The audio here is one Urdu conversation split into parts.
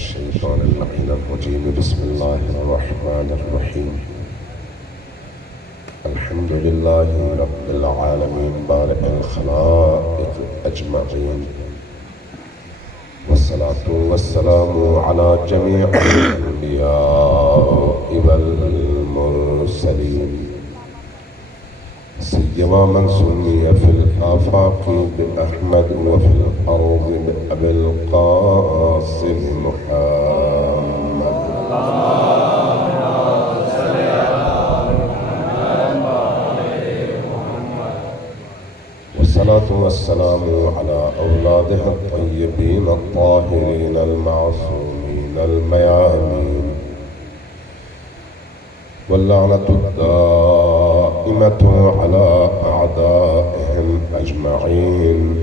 الشيطان اللعين الرجيم بسم الله الرحمن الرحيم الحمد لله رب العالمين بارئ الخلائق أجمعين والصلاة والسلام على جميع الأنبياء والمرسلين سيما من سمي في الآفاق بأحمد وفي الأرض بأبي القاسم محمد والصلاة والسلام على أولاده الطيبين الطاهرين المعصومين الميامين واللعنة الدائمة على أعدائهم أجمعين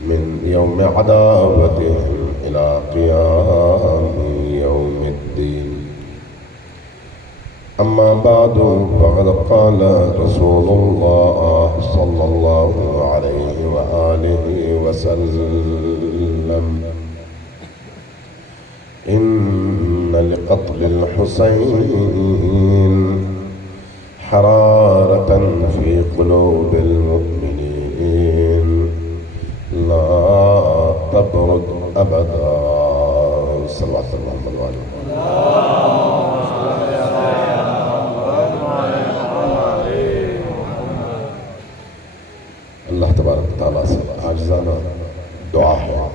من يوم عداوتهم إلى قيام يوم الدين أما بعد فقد قال رسول الله صلى الله عليه وآله وسلم إن لقتل الحسين حرارة في قلوب المؤمنين لا تبرد أبدا صلوات الله عليه اللہ تبارک تعالیٰ سے عاجزانہ دعا ہے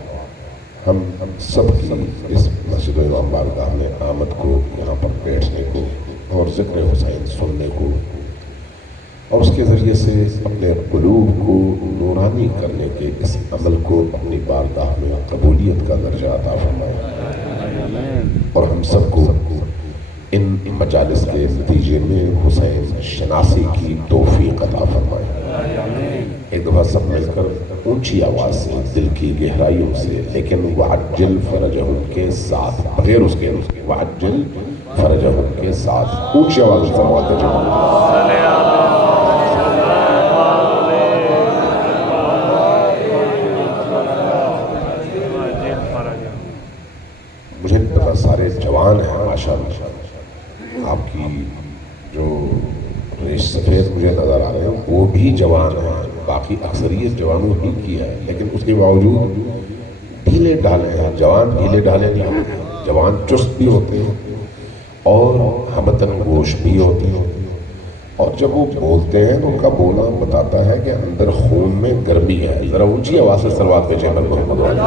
ہم سب کی اس مسجد و امام بارگاہ میں آمد کو یہاں پر بیٹھنے کو اور ذکر حسین سننے کو اور اس کے ذریعے سے اپنے قلوب کو نورانی کرنے کے اس عمل کو اپنی بارگاہ میں قبولیت کا درجہ عطا فرمائے اور ہم سب کو ان مجالس کے نتیجے میں حسین شناسی کی توفیق عطا فرمائے ایک دفعہ سب مل کر اونچی آواز سے دل کی گہرائیوں سے لیکن وعجل فرجہم کے ساتھ بغیر اس کے وعجل فرجہم کے ساتھ اونچی آواز سے فرماتے جائیں مجھے پتا سارے جوان ہیں ماشاءاللہ آپ کی جو ریش سفید مجھے نظر آ رہے ہیں وہ بھی جوان ہیں باقی اکثریت جوانوں ہی کی ہے لیکن اس کے باوجود ڈھیلے ڈھالے ہیں جوان ڈھیلے ڈھالے نہیں ہوتے ہیں جوان چست بھی ہوتے ہیں اور ہمتن گوش بھی ہوتے ہیں اور جب وہ بولتے ہیں تو ان کا بولنا بتاتا ہے کہ اندر خون میں گرمی ہے ذرا اونچی آواز سے صلوات بھیجیں محمد والے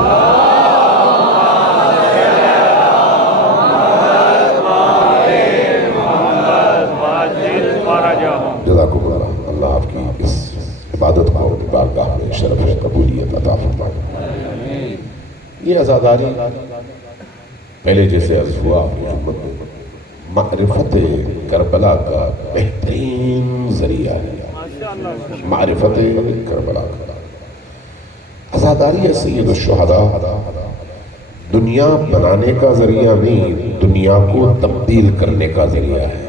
جزاکم اللہ اللہ آپ کی اس عبادت کو بارگاہ میں شرف قبولیت عطا فرمائے یہ عزاداری پہلے جیسے عرض ہوا آپ کی خدمت میں معرفت کربلا کا بہترین ذریعہ ہے معرفت کربلا کا عزاداری سید الشہداء دنیا بنانے کا ذریعہ نہیں دنیا کو تبدیل کرنے کا ذریعہ ہے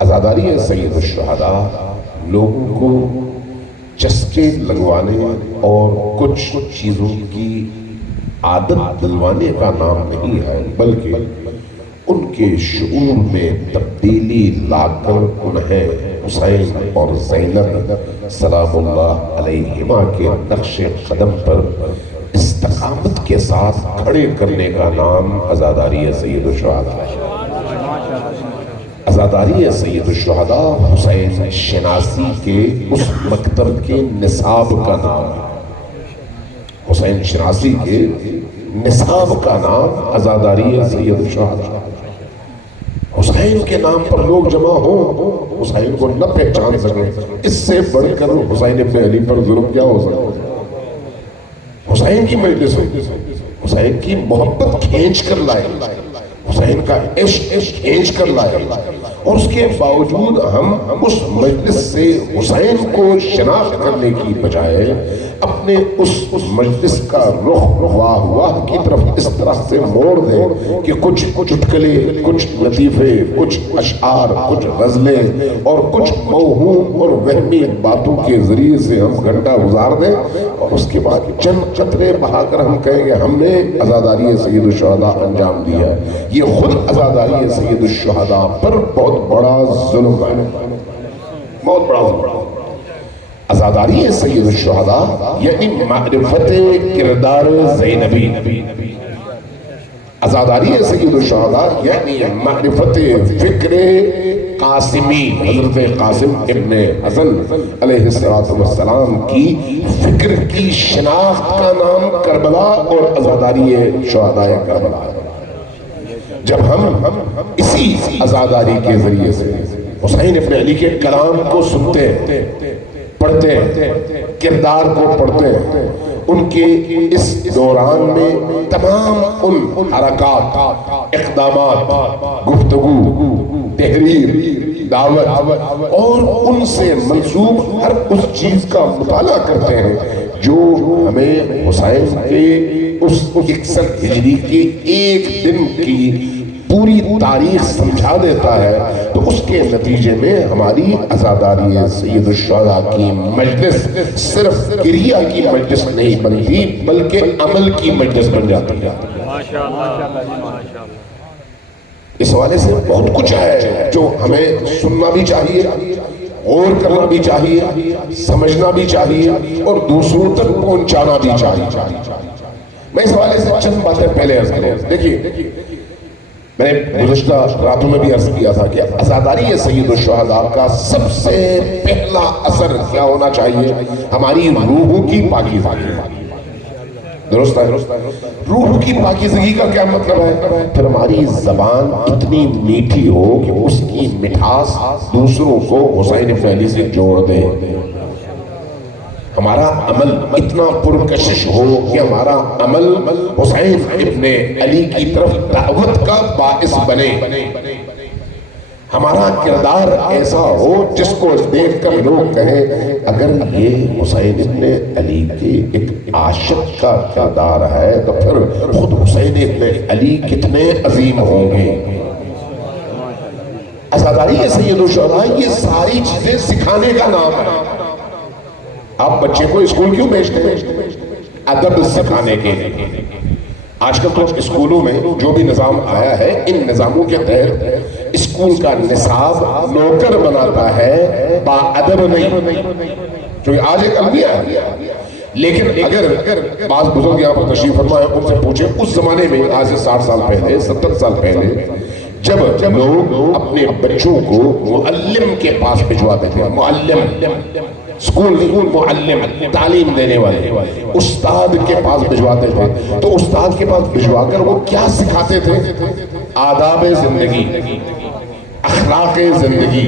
عزاداری سید الشہداء لوگوں کو چسکے لگوانے اور کچھ چیزوں کی عادت دلوانے کا نام نہیں ہے بلکہ ان کے شعور میں تبدیلی لا کر انہیں حسین اور زینب سلام اللہ علیہما کے نقش قدم پر استقامت کے ساتھ کھڑے کرنے کا نام عزاداری سید الشہداء عزاداری سید الشہداء حسین شناسی کے اس مکتب کے نصاب کا نام حسین شناسی کے نصاب کا نام عزاداری سید الشہداء حسین کے نام پر لوگ جمع ہوں حسین کو نہ پہچان سکیں اس سے بڑھ کر حسین ابن علی پر ظلم کیا ہو سکتا حسین کی مجلس ہو حسین کی محبت کھینچ کر لائے حسین کا عشق کھینچ کر لائے اور اس کے باوجود ہم اس مجلس سے حسین کو شناخت کرنے کی بجائے اپنے اس مجلس کا رخ واہ واہ کی طرف اس طرح سے موڑ دیں کہ کچھ چٹکلے، کچھ لطیفے، کچھ اشعار، کچھ غزلیں اور کچھ موہوم اور وہمی باتوں کے ذریعے سے ہم گھنٹہ گزار دیں، اور اس کے بعد چند قطرے بہا کر ہم کہیں گے ہم نے عزاداری سید الشہداء انجام دیا. یہ خود عزاداری سید الشہداء پر بہت بڑا ظلم ہے، بہت بڑا ظلم. عزاداری سید الشہداء یعنی معرفت کردار زینبی، عزاداری سید الشہداء یعنی معرفت فکر قاسمی، حضرت قاسم ابن حسن علیہ السلام کی فکر کی شناخت کا نام کربلا اور عزاداری شہداء کربلا. جب ہم اسی عزاداری کے ذریعے سے حسین ابن علی کے کلام کو سنتے پڑھتے کردار کو پڑھتے ہیں، ان کے اس دوران میں تمام ان حرکات، اقدامات، گفتگو، تحریر، دعوت اور ان سے منسوب ہر اس چیز کا مطالعہ کرتے ہیں جو ہمیں حسین کے اس 61 ہجری کے ایک دن کی پوری تاریخ سمجھا دیتا ہے. تو اس کے نتیجے میں ہماری عزاداری سید الشہداء کی مجلس صرف گریہ کی مجلس نہیں بنتی بلکہ عمل کی مجلس بن جاتی ہے. اس حوالے سے بہت کچھ ہے جو ہمیں سننا بھی چاہیے، غور کرنا بھی چاہیے، سمجھنا بھی چاہیے اور دوسروں تک پہنچانا بھی چاہیے. میں اس حوالے سے چند باتیں پہلے عرض کروں. دیکھیے، میں نے گزشتہ راتوں میں بھی عرض کیا تھا کہ عزاداری سید الشہداء کا سب سے پہلا اثر کیا ہونا چاہیے؟ ہماری روحوں کی پاکیزگی. درست ہے؟ روح کی پاکیزگی کا کیا مطلب ہے؟ پھر ہماری زبان اتنی میٹھی ہو کہ اس کی مٹھاس دوسروں کو حسین ابن علی سے جوڑ دے. ہمارا عمل اتنا پرکشش ہو کہ ہمارا عمل حسین ابن علی کی طرف دعوت کا باعث بنے. ہمارا کردار ایسا ہو جس کو دیکھ کر لوگ کہیں اگر یہ حسین ابن علی کے ایک عاشق کا کردار ہے تو پھر خود حسین ابن علی کتنے عظیم ہوں گے. عزاداری سید الشہداء یہ ساری چیزیں سکھانے کا نام ہے. آپ بچے کو اسکول کیوں بھیجتے ہیں؟ ادب سکھانے کے لیے. آج کل تو اسکولوں میں جو بھی نظام آیا ہے ان نظاموں کے تحت اسکول کا نصاب نوکر بناتا ہے، با ادب نہیں. کیونکہ آج ایک المیہ ہے. لیکن اگر بعض بزرگ یہاں پر تشریف فرما ہے ان سے پوچھیں اس زمانے میں آج سے 60 سال پہلے 70 سال پہلے جب لوگ اپنے بچوں کو معلم کے پاس بھجواتے تھے، معلم اسکول معلم تعلیم دینے والے استاد کے پاس بھجواتے تھے، تو استاد کے پاس بھجوا کر وہ کیا سکھاتے تھے؟ آداب زندگی، اخلاق زندگی،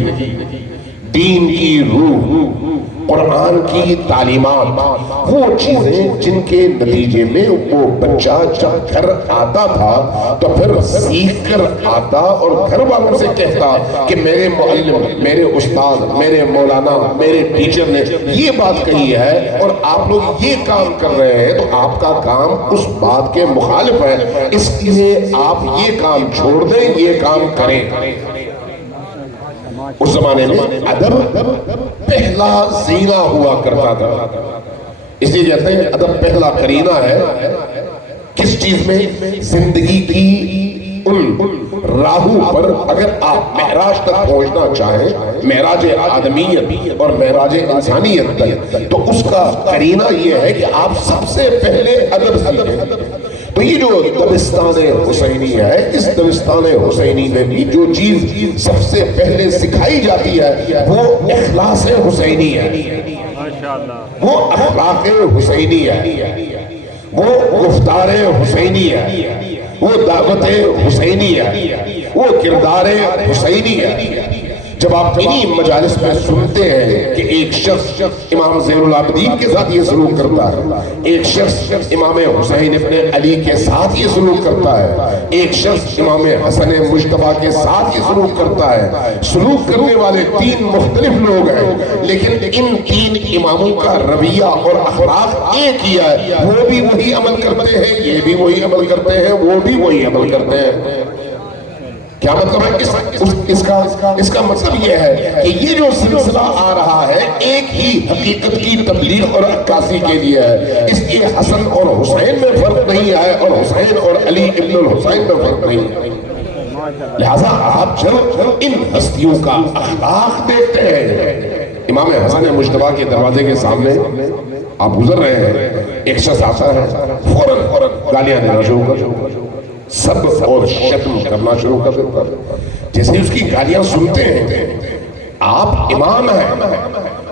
دین کی روح، قرآن کی تعلیمات، وہ چیزیں جن کے نتیجے میں وہ بچہ جب گھر آتا تھا تو پھر سیکھ کر آتا اور گھر والوں سے کہتا کہ میرے معلم، میرے استاد، میرے مولانا، میرے ٹیچر نے یہ بات کہی ہے اور آپ لوگ یہ کام کر رہے ہیں تو آپ کا کام اس بات کے مخالف ہے، اس لیے آپ یہ کام چھوڑ دیں، یہ کام کریں. اس زمانے میں ادب پہلا زینہ ہوا کرتا تھا. اس لیے کہتے ہیں ادب پہلا قرینہ ہے. کس چیز میں؟ زندگی کی ان راہوں پر اگر آپ معراج تک پہنچنا چاہیں، معراج آدمیت اور معراج انسانیت تک، تو اس کا قرینہ یہ ہے کہ آپ سب سے پہلے ادب سیکھیں. تو یہ جو دبستان حسینی ہے، اس دبستان حسینی میں بھی جو چیز سب سے پہلے سکھائی جاتی ہے وہ اخلاص حسینی ہے، وہ اخلاق حسینی ہے، وہ گفتار حسینی ہے، وہ دعوت حسینی ہے، وہ کردار حسینی ہے. جب آپ انہی مجالس میں سنتے ہیں کہ ایک شخص امام زین العابدین کے ساتھ یہ سلوک کرتا ہے، ایک شخص امام حسین ابن علی کے ساتھ یہ سلوک کرتا ہے، ایک شخص امام حسن مجتبیٰ کے ساتھ یہ سلوک کرتا ہے، سلوک کرنے والے تین مختلف لوگ ہیں، لیکن ان تین اماموں کا رویہ اور اخلاق ایک ہی ہے، وہ بھی وہی عمل کرتے ہیں، یہ بھی وہی عمل کرتے ہیں، وہ بھی وہی عمل کرتے ہیں۔ کیا مطلب ہے اس کا مطلب یہ ہے کہ یہ جو سلسلہ آ رہا ہے ایک ہی حقیقت کی تبلیغ اور عکاسی کے لیے ہے، اس کے حسن اور حسین میں فرق نہیں ہے اور حسین اور علی ابن الحسین میں فرق نہیں ہے۔ لہذا آپ جب ان ہستیوں کا اخلاق دیکھتے ہیں، امام حسن مجتبیٰ کے دروازے کے سامنے آپ گزر رہے ہیں، ایک شخص آتا ہے، فوراً گالیاں دینا شروع کر، سب اور شتم کرنا شروع کر دیتا، جیسے اس کی گالیاں سنتے ہیں۔ آپ امام ہیں،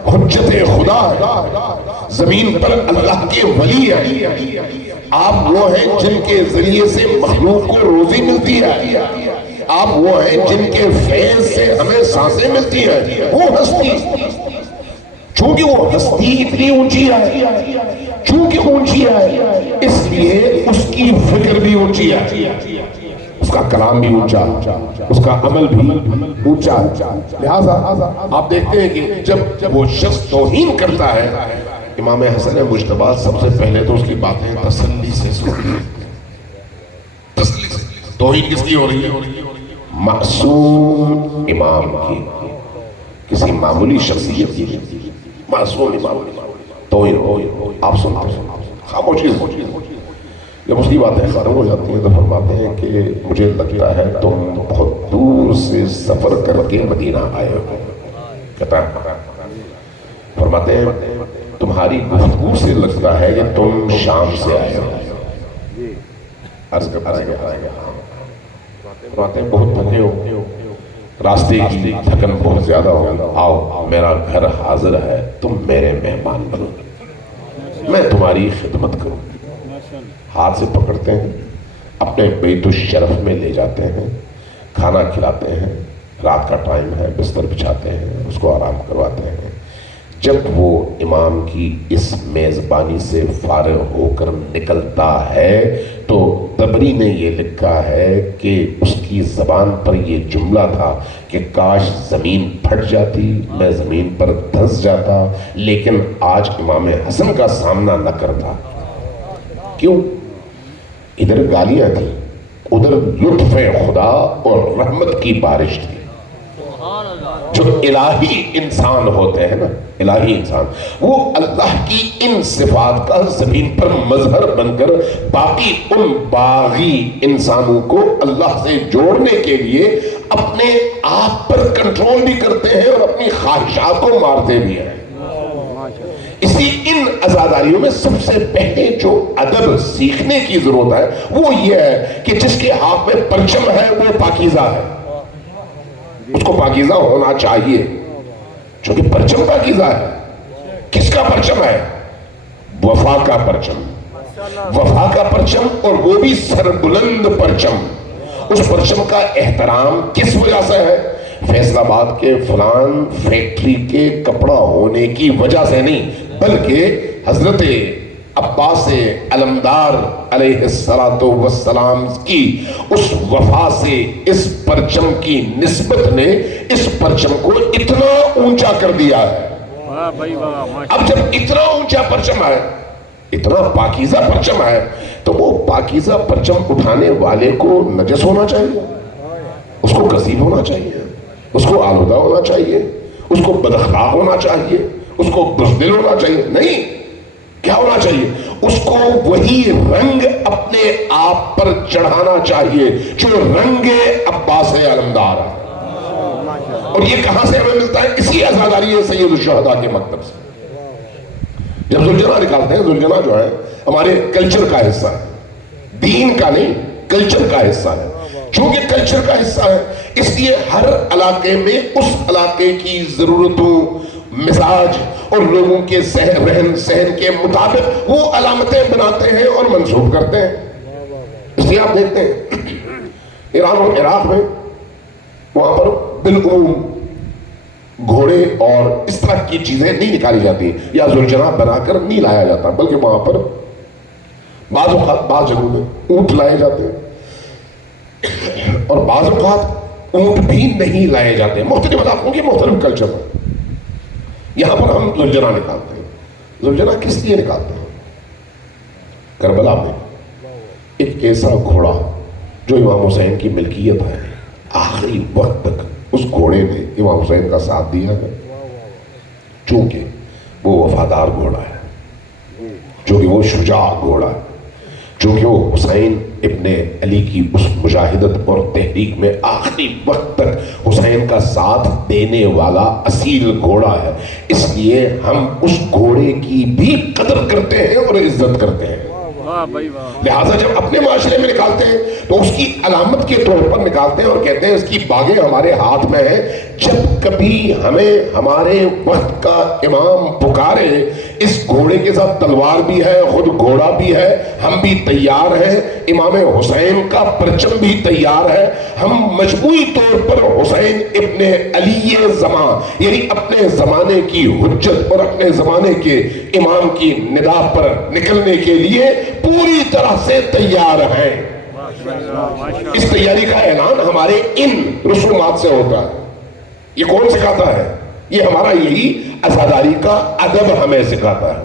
حجت خدا ہے، زمین پر اللہ کے ولی ہیں، آپ وہ ہیں جن کے ذریعے سے مخلوق کو روزی ملتی ہے، آپ وہ ہیں جن کے فیض سے ہمیں سانسیں ملتی ہیں۔ وہ ہستی، چونکہ وہ ہستی اتنی اونچی ہے، چونکہ اونچی ہے اس لیے اس کی فکر بھی اونچی ہے، اس کا کلام بھی اونچا، اس کا عمل بھی اونچا۔ لہذا آپ دیکھتے ہیں کہ جب وہ شخص توہین کرتا ہے، امام حسن مجتبیٰ سب سے پہلے تو اس کی باتیں تسلی سے سنتے ہیں۔ تسلی سے توہین کس کی ہو رہی ہے؟ معصوم امام کی، کسی معمولی شخصیت کی، معصوم امام توہین ہو، آپ سنتے ہیں، خاموشی سے۔ جب اس کی باتیں ختم ہو جاتی ہیں تو فرماتے ہیں کہ مجھے لگتا ہے تم بہت دور سے سفر کر کے مدینہ آئے ہو۔ کہتا ہے، فرماتے ہیں تمہاری گفتگو سے لگتا ہے کہ تم شام سے آئے ہو۔ عرض کرتا ہے فرماتے ہیں بہت تھکے ہو، راستے کی تھکن بہت زیادہ ہو، آؤ میرا گھر حاضر ہے، تم میرے مہمان بنو، میں تمہاری خدمت کروں۔ ہاتھ سے پکڑتے ہیں، اپنے بیت الشرف میں لے جاتے ہیں، کھانا کھلاتے ہیں، رات کا ٹائم ہے، بستر بچھاتے ہیں، اس کو آرام کرواتے ہیں۔ جب وہ امام کی اس میزبانی سے فارغ ہو کر نکلتا ہے تو طبری نے یہ لکھا ہے کہ اس کی زبان پر یہ جملہ تھا کہ کاش زمین پھٹ جاتی، میں زمین پر دھنس جاتا، لیکن آج امام حسن کا سامنا نہ کرتا۔ کیوں؟ ادھر گالیاں تھیں، ادھر لطف خدا اور رحمت کی بارش تھی۔ جو الہی انسان ہوتے ہیں نا، الہی انسان، وہ اللہ کی ان صفات کا زمین پر مظہر بن کر باقی ان باغی انسانوں کو اللہ سے جوڑنے کے لیے اپنے آپ پر کنٹرول بھی کرتے ہیں اور اپنی خواہشات کو مارتے بھی ہیں۔ اسی ان عزاداریوں میں سب سے پہلے جو ادب سیکھنے کی ضرورت ہے وہ یہ ہے کہ جس کے ہاتھ میں پرچم ہے وہ پاکیزہ ہے، اس کو پاکیزہ ہونا چاہیے، چونکہ پرچم پاکیزہ ہے۔ کس کا پرچم ہے؟ وفا کا پرچم، وفا کا پرچم، اور وہ بھی سربلند پرچم۔ اس پرچم کا احترام کس وجہ سے ہے؟ فیصل آباد کے فلان فیکٹری کے کپڑا ہونے کی وجہ سے نہیں، بلکہ حضرت عباس علمدار علیہ السلام کی اس وفا سے اس پرچم کی نسبت نے اس پرچم کو اتنا اونچا کر دیا ہے۔ اب جب اتنا اونچا پرچم ہے، اتنا پاکیزہ پرچم ہے، تو وہ پاکیزہ پرچم اٹھانے والے کو نجس ہونا چاہیے، اس کو غصیب ہونا چاہیے، اس کو آلودہ ہونا چاہیے، اس کو بد اخلاق ہونا چاہیے، اس کو بزدل ہونا چاہیے؟ نہیں، کیا ہونا چاہیے؟ اس کو وہی رنگ اپنے آپ پر چڑھانا چاہیے جو رنگ عباس علمدار ہے۔ اور یہ کہاں سے ہمیں ملتا ہے؟ اسی عزاداری سید الشہداء کے مکتب سے۔ جب زلجنہ نکالتے ہیں، زلجنہ جو ہے ہمارے کلچر کا حصہ ہے، دین کا نہیں، کلچر کا حصہ ہے۔ چونکہ کلچر کا حصہ ہے اس لیے ہر علاقے میں اس علاقے کی ضرورتوں، مزاج اور لوگوں کے رہن سہن کے مطابق وہ علامتیں بناتے ہیں اور منسوب کرتے ہیں۔ اس لیے آپ دیکھتے ہیں ایران اور عراق میں وہاں پر بالعموم گھوڑے اور اس طرح کی چیزیں نہیں نکالی جاتی یا ذوالجناح بنا کر نہیں لایا جاتا، بلکہ وہاں پر بعض اوقات بعض جگہوں میں اونٹ لائے جاتے ہیں اور بعض اوقات اونٹ بھی نہیں لائے جاتے، مختلف علاقوں کے مختلف کلچر ہیں۔ یہاں پر ہم ذوالجناح نکالتے ہیں۔ ذوالجناح کس لیے نکالتے ہیں؟ کربلا میں ایک ایسا گھوڑا جو امام حسین کی ملکیت ہے، آخری وقت تک اس گھوڑے نے امام حسین کا ساتھ دیا ہے، چونکہ وہ وفادار گھوڑا ہے، چونکہ وہ شجاع گھوڑا ہے، چونکہ وہ حسین ابن علی کی اس مجاہدت اور تحریک میں آخری وقت تک حسین کا ساتھ دینے والا اصیل گھوڑا ہے، اس لیے ہم اس گھوڑے کی بھی قدر کرتے ہیں اور عزت کرتے ہیں۔ لہٰذا جب اپنے معاشرے میں نکالتے ہیں تو اس کی علامت کے طور پر نکالتے ہیں اور کہتے ہیں اس کی باغیں ہمارے ہاتھ میں ہیں، جب کبھی ہمیں ہمارے وقت کا امام پکارے، اس گھوڑے کے ساتھ تلوار بھی ہے، خود گھوڑا بھی ہے، ہم بھی تیار ہیں، امام حسین کا پرچم بھی تیار ہے، ہم مجموعی طور پر حسین ابن علی زمان یعنی اپنے زمانے کی حجت اور اپنے زمانے کے امام کی ندا پر نکلنے کے لیے پوری طرح سے تیار ہیں۔ اس تیاری کا اعلان ہمارے ان رسومات سے ہوتا ہے۔ یہ کون سکھاتا ہے؟ یہ ہمارا یہی عزاداری کا ادب ہمیں سکھاتا ہے۔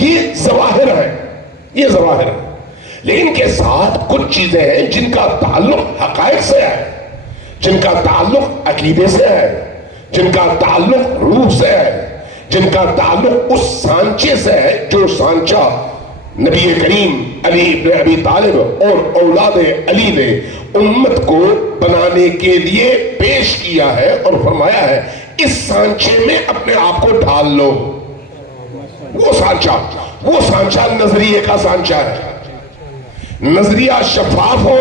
یہ ظواہر ہے، یہ ظواہر ہے، لیکن کے ساتھ کچھ چیزیں ہیں جن کا تعلق حقائق سے ہے، جن کا تعلق عقیدے سے ہے، جن کا تعلق روح سے ہے، جن کا تعلق اس سانچے سے ہے جو سانچہ نبی کریم علی ابن ابی طالب اور اولاد علی نے امت کو بنانے کے لیے پیش کیا ہے اور فرمایا ہے اس سانچے میں اپنے آپ کو ڈھال لو۔ وہ سانچہ نظریے کا سانچہ ہے۔ نظریہ شفاف ہو،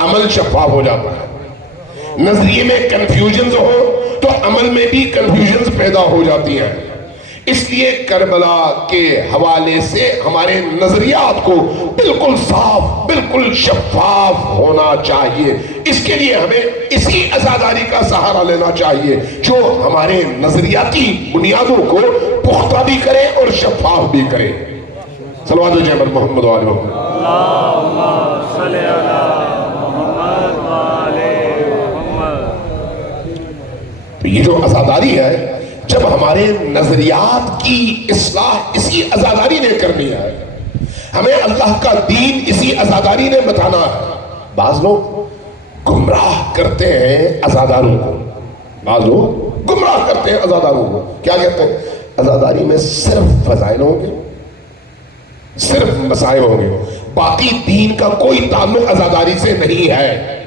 عمل شفاف ہو جاتا ہے۔ نظریے میں کنفیوژنز ہو تو عمل میں بھی کنفیوژنز پیدا ہو جاتی ہیں۔ اس لیے کربلا کے حوالے سے ہمارے نظریات کو بالکل صاف، بالکل شفاف ہونا چاہیے۔ اس کے لیے ہمیں اسی عزاداری کا سہارا لینا چاہیے جو ہمارے نظریاتی بنیادوں کو پختہ بھی کرے اور شفاف بھی کرے۔ صلوات جعفر محمد و آل محمد۔ اللہم صلی علی محمد و آل محمد۔ تو یہ جو عزاداری ہے، جب ہمارے نظریات کی اصلاح اسی عزاداری نے کرنی ہے، ہمیں اللہ کا دین اسی عزاداری نے بتانا ہے۔ بعض لوگ گمراہ کرتے ہیں عزاداروں کو، بعض لوگ گمراہ کرتے ہیں عزاداروں کو۔ کیا کہتے ہیں؟ عزاداری میں صرف فضائل ہوں گے، صرف مسائل ہوں گے، باقی دین کا کوئی تعلق عزاداری سے نہیں ہے۔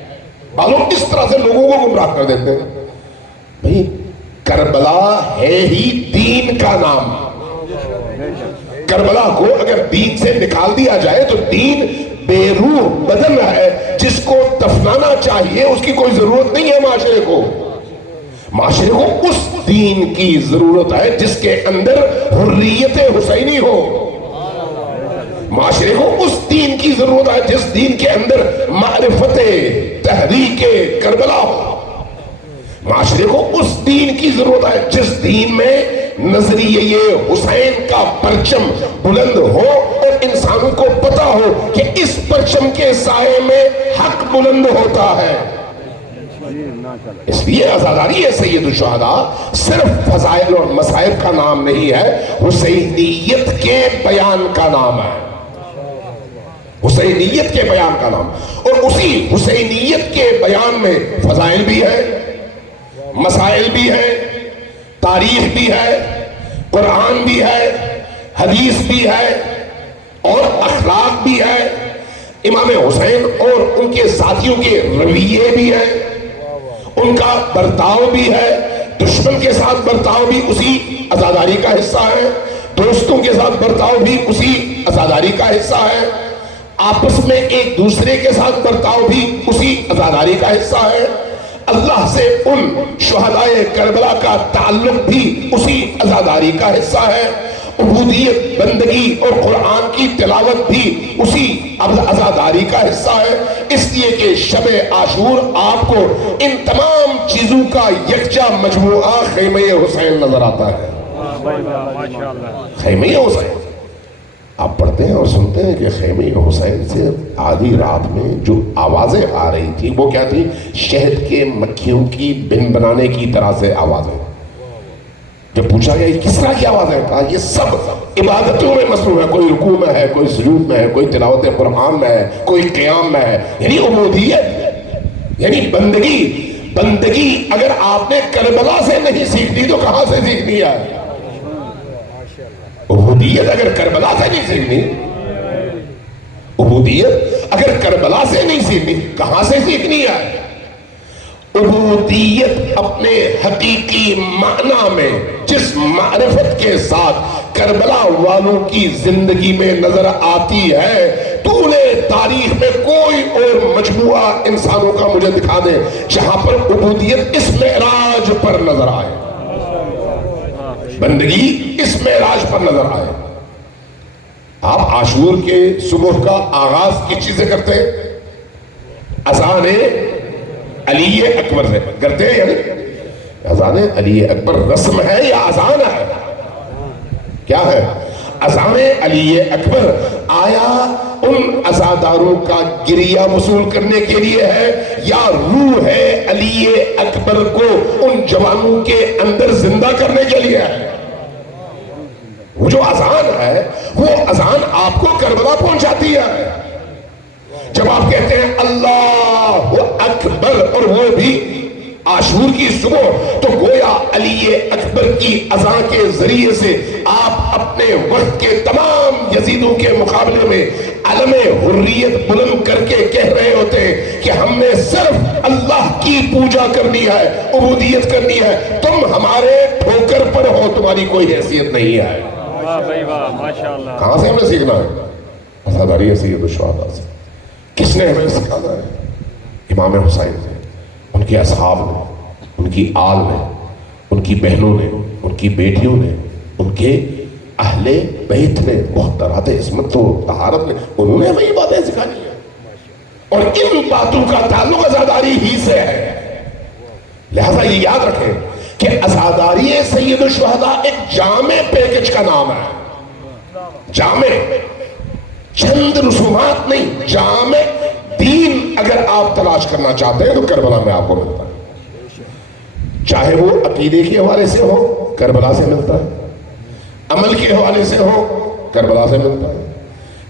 بعض لوگ اس طرح سے لوگوں کو گمراہ کر دیتے ہیں۔ بھئی کربلا ہے ہی دین کا نام۔ کربلا کو اگر دین سے نکال دیا جائے تو دین بے روح بدن ہے جس کو دفنانا چاہیے، اس کی کوئی ضرورت نہیں ہے معاشرے کو۔ معاشرے کو اس دین کی ضرورت ہے جس کے اندر حریت حسینی ہو۔ معاشرے کو اس دین کی ضرورت ہے جس دین کے اندر معرفت تحریک کربلا ہو۔ معاشرے کو اس دین کی ضرورت ہے جس دین میں نظریہ حسین کا پرچم بلند ہو اور انسانوں کو پتا ہو کہ اس پرچم کے سائے میں حق بلند ہوتا ہے۔ اس لیے عزاداری ہے سید الشہداء صرف فضائل اور مسائل کا نام نہیں ہے، حسینیت کے بیان کا نام ہے۔ حسینیت کے بیان کا نام، اور اسی حسینیت کے بیان میں فضائل بھی ہے، مسائل بھی ہے، تاریخ بھی ہے، قرآن بھی ہے، حدیث بھی ہے اور اخلاق بھی ہے۔ امام حسین اور ان کے ساتھیوں کے رویے بھی ہیں، ان کا برتاؤ بھی ہے، دشمن کے ساتھ برتاؤ بھی اسی عزاداری کا حصہ ہے، دوستوں کے ساتھ برتاؤ بھی اسی عزاداری کا حصہ ہے، آپس میں ایک دوسرے کے ساتھ برتاؤ بھی اسی عزاداری کا حصہ ہے، اللہ سے ان شہدائے کربلا کا تعلق بھی اسی عزاداری کا حصہ ہے، عبودیت، بندگی اور قرآن کی تلاوت بھی اسی عزاداری کا حصہ ہے، اس لیے کہ شب عاشور آپ کو ان تمام چیزوں کا یکجا مجموعہ خیمہ حسین نظر آتا ہے۔ خیمہ حسین آپ پڑھتے ہیں اور سنتے ہیں کہ خیمہ حسین سے آدھی رات میں جو آوازیں آ رہی تھی وہ کیا تھی؟ شہد کے مکھیوں کی بن بنانے کی طرح سے آوازیں۔ جب پوچھا گیا یہ کس طرح کی آواز ہے، کہا یہ سب عبادتوں میں مصروف ہے، کوئی رکوع میں ہے، کوئی سجود میں ہے، کوئی تلاوت قرآن میں ہے، کوئی قیام میں ہے، یعنی عبودیت، یعنی بندگی اگر آپ نے کربلا سے نہیں سیکھنی تو کہاں سے سیکھنی ہے؟ عبودیت اگر کربلا سے نہیں سیکھنی، عبودیت اگر کربلا سے نہیں سیکھنی کہاں سے سیکھنی ہے؟ عبودیت اپنے حقیقی معنی میں جس معرفت کے ساتھ کربلا والوں کی زندگی میں نظر آتی ہے، طول تاریخ میں کوئی اور مجموعہ انسانوں کا مجھے دکھا دے جہاں پر عبودیت اس معراج پر نظر آئے، بندگی اس معراج پر نظر آئے۔ آپ عاشور کے صبح کا آغاز کس چیز سے کرتے ہیں؟ اذان علی اکبر سے کرتے ہیں، یعنی اذان علی اکبر رسم ہے یا اذان ہے؟ کیا ہے؟ اذان علی اکبر آیا ان عزاداروں کا گریہ وصول کرنے کے لیے ہے یا روح علی اکبر کو ان جوانوں کے اندر زندہ کرنے کے لیے ہے؟ وہ جو اذان ہے وہ اذان آپ کو کربلا پہنچاتی ہے۔ جب آپ کہتے ہیں اللہ اکبر اور وہ بھی عاشور کی صبح، تو گویا علی اکبر کی اذان کے ذریعے سے آپ اپنے وقت کے تمام یزیدوں کے مقابلے میں علم حریت بلند کر کے کہہ رہے ہوتے ہیں کہ ہم نے صرف اللہ کی پوجا کرنی ہے، عبودیت کرنی ہے، تم ہمارے ٹھوکر پر ہو، تمہاری کوئی حیثیت نہیں ہے۔ کہاں سے ہمیں سیکھنا ہے؟ عزاداری سید الشہداء سے۔ کس نے ہمیں سکھانا ہے؟ امام حسین نے، ان کے اصحاب نے، ان کی آل نے، ان کی بہنوں نے، ان کی بیٹیوں نے، ان کے اہل بیت نے، محترات عصمت و طہارت نے، انہوں نے ہمیں یہ باتیں سکھانی ہیں، اور ان باتوں کا تعلق عزاداری ہی سے ہے۔ لہذا یہ یاد رکھیں کہ عزاداری سید الشہداء ایک جامع پیکج کا نام ہے، جامع، چند رسومات نہیں، جامع دین اگر آپ تلاش کرنا چاہتے ہیں تو کربلا میں آپ کو ملتا ہے، چاہے وہ عقیدے کے حوالے سے ہو کربلا سے ملتا ہے، عمل کے حوالے سے ہو کربلا سے ملتا ہے،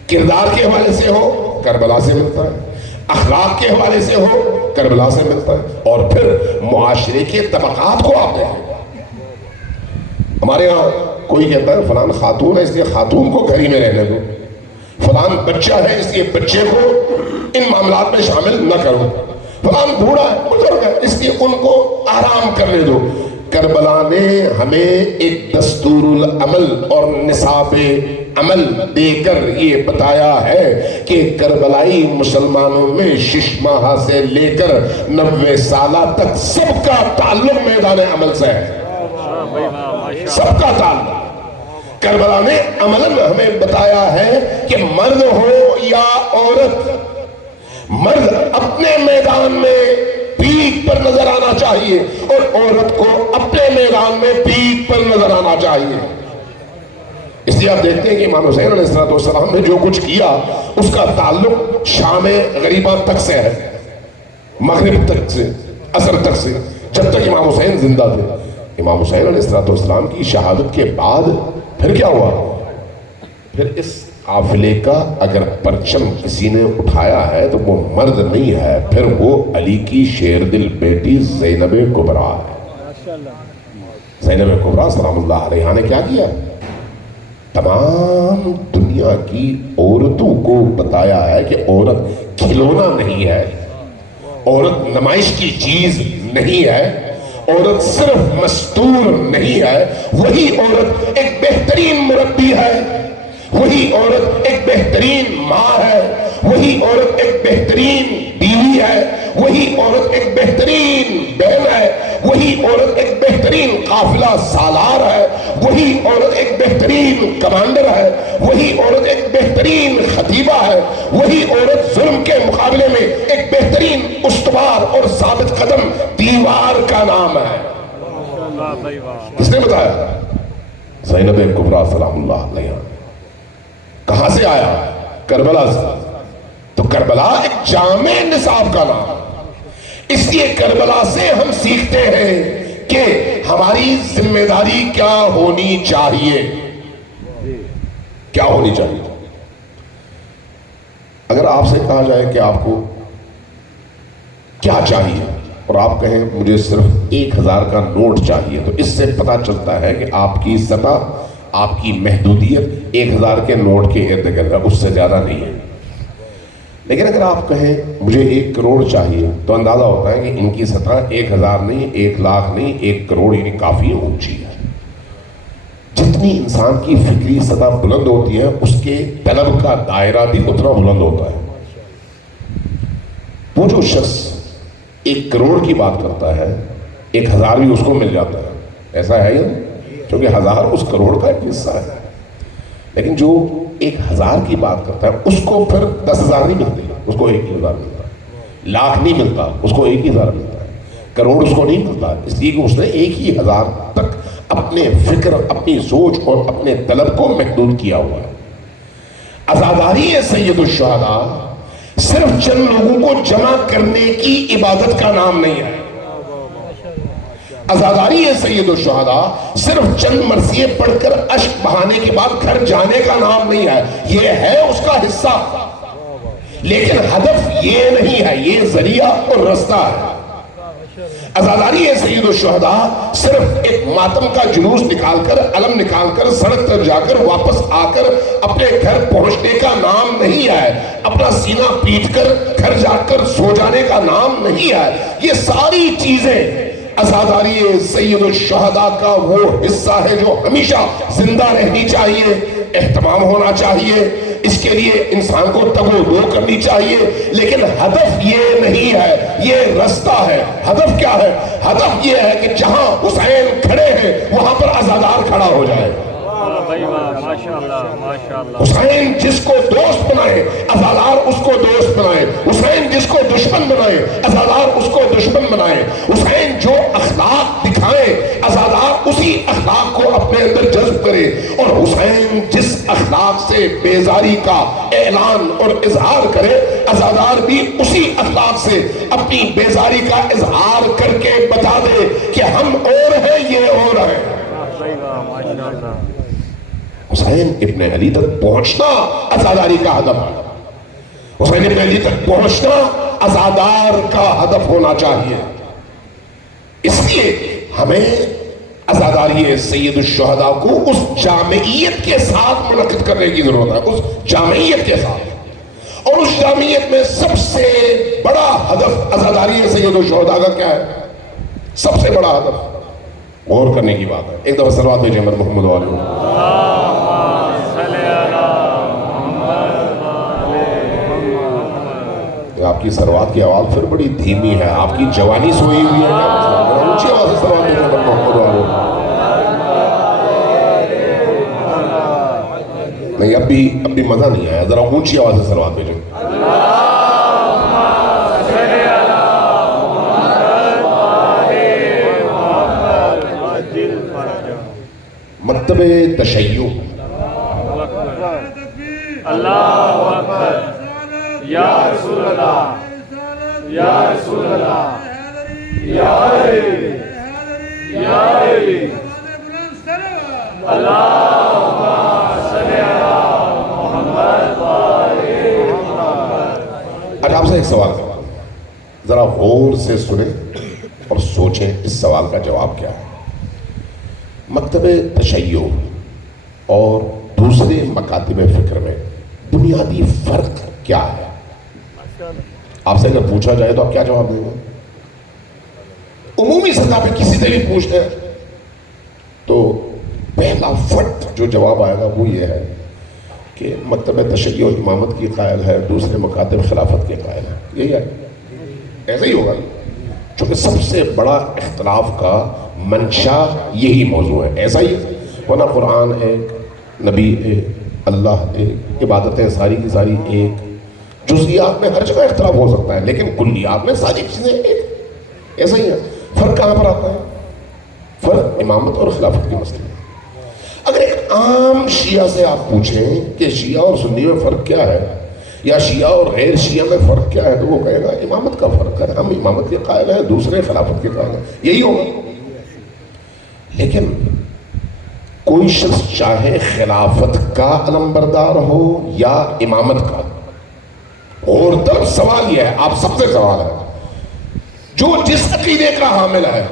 کردار کے حوالے سے ہو کربلا سے ملتا ہے، اخلاق کے حوالے سے ہو کربلا سے ملتا ہے، اور پھر معاشرے کے طبقات کو آپ دیکھیں۔ ہمارے یہاں کوئی کہتا ہے فلان خاتون ہے اس لیے خاتون کو گھر ہی میں رہنے دو، فلان بچہ ہے اس لیے بچے کو ان معاملات میں شامل نہ کرو، فلان بوڑھا ہے بزرگ ہے اس لیے ان کو آرام کرنے دو۔ کربلا نے ہمیں ایک دستور العمل اور نصاب عمل دے کر یہ بتایا ہے کہ کربلائی مسلمانوں میں 6 ماہ سے لے کر 90 سالہ تک سب کا تعلق میدان عمل سے ہے، سب کا تعلق۔ کربلا نے عملاً ہمیں بتایا ہے کہ مرد ہو یا عورت، مرد اپنے میدان میں پیٹھ پر نظر آنا چاہیے اور عورت کو اپنے میدان میں پیٹھ پر نظر آنا چاہیے۔ اس لیے آپ دیکھتے ہیں کہ امام حسین علیہ السلام نے جو کچھ کیا اس کا تعلق شام غریبہ تک سے ہے، مغرب تک سے، عصر تک سے، جب تک امام حسین زندہ تھے۔ امام حسین علیہ السلام کی شہادت کے بعد پھر کیا ہوا؟ پھر اس قافلے کا اگر پرچم کسی نے اٹھایا ہے تو وہ مرد نہیں ہے، پھر وہ علی کی شیر دل بیٹی زینب کبریٰ ہے۔ زینب کبریٰ سلام اللہ علیہا نے کیا کیا؟ تمام دنیا کی عورتوں کو بتایا ہے کہ عورت کھلونا نہیں ہے، عورت نمائش کی چیز نہیں ہے، عورت صرف مستور نہیں ہے، وہی عورت ایک بہترین مربی ہے، وہی عورت ایک بہترین ماں ہے، وہی عورت ایک بہترین بیوی ہے، وہی عورت ایک بہترین بہن ہے، وہی عورت ایک بہترین قافلہ سالار ہے، وہی عورت ایک بہترین کمانڈر ہے، وہی عورت ایک بہترین خطیبہ ہے، وہی عورت ظلم کے مقابلے میں ایک بہترین استوار اور ثابت قدم دیوار کا نام ہے۔ کس نے بتایا؟ زینب کبریٰ سلام اللہ علیہا۔ کہاں سے آیا؟ کربلا سے۔ تو کربلا ایک جامع نصاب کا نام، اس لیے کربلا سے ہم سیکھتے ہیں کہ ہماری ذمہ داری کیا ہونی چاہیے، کیا ہونی چاہیے۔ اگر آپ سے کہا جائے کہ آپ کو کیا چاہیے اور آپ کہیں مجھے صرف 1000 کا نوٹ چاہیے، تو اس سے پتہ چلتا ہے کہ آپ کی سطح، آپ کی محدودیت 1000 کے نوٹ کے ارد گرد ہے، اس سے زیادہ نہیں ہے۔ لیکن اگر آپ کہیں مجھے 1 کروڑ چاہیے، تو اندازہ ہوتا ہے کہ ان کی سطح 1000 نہیں، 1 لاکھ نہیں، 1 کروڑ یعنی کافی اونچی ہے۔ جتنی انسان کی فکری سطح بلند ہوتی ہے، اس کے طلب کا دائرہ بھی اتنا بلند ہوتا ہے۔ وہ جو شخص 1 کروڑ کی بات کرتا ہے، 1000 بھی اس کو مل جاتا ہے، ایسا ہے یا نہیں؟ کیونکہ 1000 اس کروڑ کا ایک حصہ ہے۔ لیکن جو 1000 کی بات کرتا ہے، اس کو پھر 10,000 نہیں ملتے، اس کو 1,000 ملتا ہے۔ لاکھ نہیں ملتا، اس کو 1,000 ملتا ہے۔ کروڑ اس کو نہیں ملتا، اس لیے کہ اس نے 1,000 تک اپنے فکر، اپنی سوچ اور اپنے طلب کو محدود کیا ہوا ہے۔ عزاداری سید الشہداء صرف چند لوگوں کو جمع کرنے کی عبادت کا نام نہیں ہے۔ عزاداری سید الشہداء صرف چند مرثیے پڑھ کر اشک بہانے کے بعد گھر جانے کا نام نہیں ہے، یہ ہے اس کا حصہ، لیکن ہدف یہ نہیں ہے، یہ ذریعہ اور رستہ ہے۔ عزاداری سید الشہداء صرف ایک ماتم کا جلوس نکال کر، علم نکال کر، سڑک پر جا کر واپس آ کر اپنے گھر پہنچنے کا نام نہیں ہے، اپنا سینہ پیٹ کر گھر جا کر سو جانے کا نام نہیں ہے۔ یہ ساری چیزیں عزاداری سید الشہداء کا وہ حصہ ہے جو ہمیشہ زندہ رہنی چاہیے، اہتمام ہونا چاہیے، اس کے لیے انسان کو تگ و دو کرنی چاہیے، لیکن ہدف یہ نہیں ہے، یہ رستہ ہے۔ ہدف کیا ہے؟ ہدف یہ ہے کہ جہاں حسین کھڑے ہیں وہاں پر عزادار کھڑا ہو جائے۔ حسین جس کو دوست بنائے، عزادار اس کو دوست بنائے۔ حسین جس کو دشمن بنائے، عزادار اس کو دشمن بنائے۔ حسین جو اخلاق دکھائے، عزادار اسی اخلاق کو اپنے اندر جذب کرے، اور حسین جس اخلاق سے بیزاری کا اعلان اور اظہار کرے، عزادار بھی اسی اخلاق سے اپنی بیزاری کا اظہار کر کے بتا دے کہ ہم اور ہیں، یہ اور ہیں۔ حسین ابن علی تک پہنچنا عزاداری کا ہدف ہے۔ حسین ابن علی تک پہنچنا عزادار کا ہدف ہونا چاہیے۔ اس لیے ہمیں عزاداری سید الشہداء کو اس جامعیت کے ساتھ منعقد کرنے کی ضرورت ہے، اس جامعیت کے ساتھ۔ اور اس جامعیت میں سب سے بڑا ہدف عزاداری سید الشہداء کا کیا ہے؟ سب سے بڑا ہدف غور کرنے کی بات ہے۔ ایک دفعہ صلوات بھیجیں محمد والے۔ آپ کی صلوات کی آواز پھر بڑی دھیمی ہے، آپ کی جوانی سوئی ہوئی ہے، اونچی آواز سے صلوات بھیجیں محمد والے۔ نہیں، اب بھی مزہ نہیں آیا، ذرا اونچی آواز سے صلوات بھیجیں۔ مکتب تشیع، اللہ اکبر، یا رسول اللہ، یا رسول اللہ، یا علی، یا علی، اللہم صلی علی محمد وآلہ محمد۔ آج آپ سے ایک سوال کرتا ہوں، ذرا غور سے سنیں اور سوچیں اس سوال کا جواب کیا ہے۔ مکتب تشیع اور دوسرے مکاتب فکر میں بنیادی فرق کیا ہے؟ آپ سے اگر پوچھا جائے تو آپ کیا جواب دیں گے؟ عمومی سطح پہ کسی سے بھی پوچھتے ہیں تو پہلا فٹ جو جواب آئے گا وہ یہ ہے کہ مکتب تشیع امامت کی قائل ہے، دوسرے مکاتب خلافت کے قائل ہے۔ یہی ہے، ایسا ہی ہوگا۔ چونکہ سب سے بڑا اختلاف کا منشا یہی موضوع ہے. ایسا ہی ورنہ قرآن ایک، نبی ایک، اللہ ایک، عبادتیں ساری کی ساری ایک. جزئیات میں ہر جگہ اختلاف ہو سکتا ہے لیکن کلیات میں ساری چیزیں ایک. ایسا ہی ہے. فرق کہاں پر آتا ہے؟ فرق امامت اور خلافت کے مسئلے میں. اگر ایک عام شیعہ سے آپ پوچھیں کہ شیعہ اور سنی میں فرق کیا ہے یا شیعہ اور غیر شیعہ میں فرق کیا ہے تو وہ کہے گا امامت کا فرق ہے، ہم امامت کے قائل ہیں، دوسرے خلافت کے قائل ہیں. یہی ہوگا. لیکن کوئی شخص چاہے خلافت کا علمبردار ہو یا امامت کا، اور تب سوال یہ ہے، آپ سب سے سوال ہے، جو جس عقیدے کا حامل ہے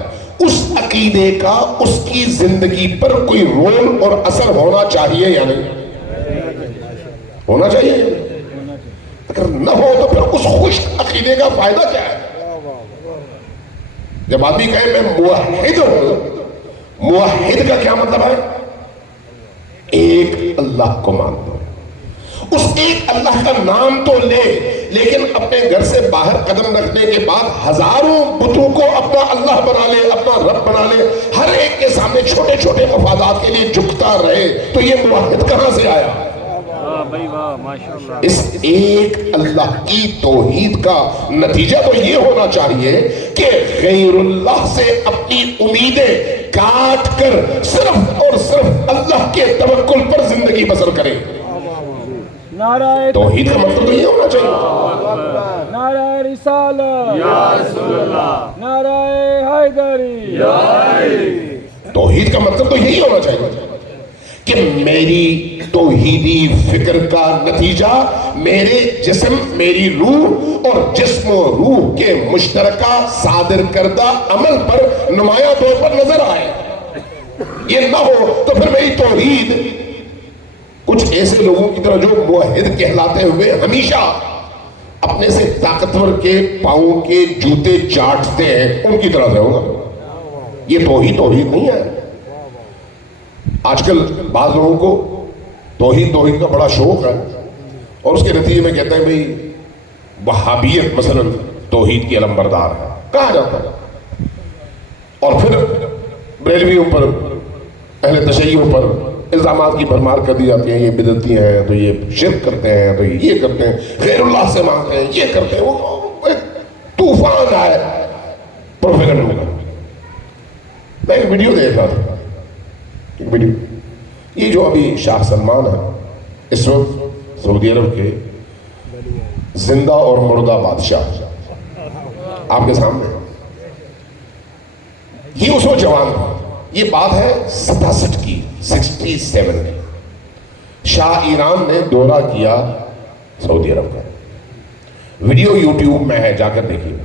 اس عقیدے کا اس کی زندگی پر کوئی رول اور اثر ہونا چاہیے یا نہیں؟ ہونا چاہیے. اگر نہ ہو تو پھر اس خشک عقیدے کا فائدہ کیا ہے؟ جب آدمی کہے میں موحد ہوں، موحد کا کیا مطلب ہے؟ ایک اللہ کو مانتا ہوں. اس ایک اللہ کا نام تو لے لیکن اپنے گھر سے باہر قدم رکھنے کے بعد ہزاروں بتوں کو اپنا اللہ بنا لے، اپنا رب بنا لے، ہر ایک کے سامنے چھوٹے چھوٹے مفادات کے لیے جھکتا رہے، تو یہ موحد کہاں سے آیا؟ اس ایک اللہ کی توحید کا نتیجہ تو یہ ہونا چاہیے کہ غیر اللہ سے اپنی امیدیں کاٹ کر صرف اور صرف اللہ کے توکل پر زندگی بسر کرے. توحید کا مطلب تو یہ ہونا چاہیے. نعرہ رسالت یا رسول اللہ، نعرہ حیدری یا علی. توحید کا مطلب تو یہی ہونا چاہیے کہ میری توحیدی فکر کا نتیجہ میرے جسم، میری روح اور جسم و روح کے مشترکہ صادر کردہ عمل پر نمایاں طور پر نظر آئے. یہ نہ ہو تو پھر میری توحید کچھ ایسے لوگوں کی طرح جو موحد کہلاتے ہوئے ہمیشہ اپنے سے طاقتور کے پاؤں کے جوتے چاٹتے ہیں ان کی طرح سے ہوگا. یہ توحید نہیں ہے. آج کل بعض لوگوں کو توحید کا بڑا شوق ہے اور اس کے نتیجے میں کہتے ہیں بھئی وہابیت مثلا توحید کی علمبردار ہے. کہا جاتا ہے. اور پھر بریلویوں پر، اہل تشیعوں پر الزامات کی بھرمار کر دی جاتی ہیں، یہ بدعتی ہیں تو یہ شرک کرتے ہیں، تو یہ کرتے ہیں، غیر اللہ سے مانگتے ہیں، یہ کرتے ہیں. وہ ایک طوفان ہے پروپیگنڈا کا. میں ایک ویڈیو دیکھ رہا تھا، ایک ویڈیو، یہ جو ابھی شاہ سلمان ہے اس وقت سعودی عرب کے زندہ اور مردہ بادشاہ آپ کے سامنے، یہ اس وقت جوان تھا. یہ بات ہے 67 کی، 67 کی. شاہ ایران نے دورہ کیا سعودی عرب کا. ویڈیو یوٹیوب میں ہے، جا کر دیکھیے.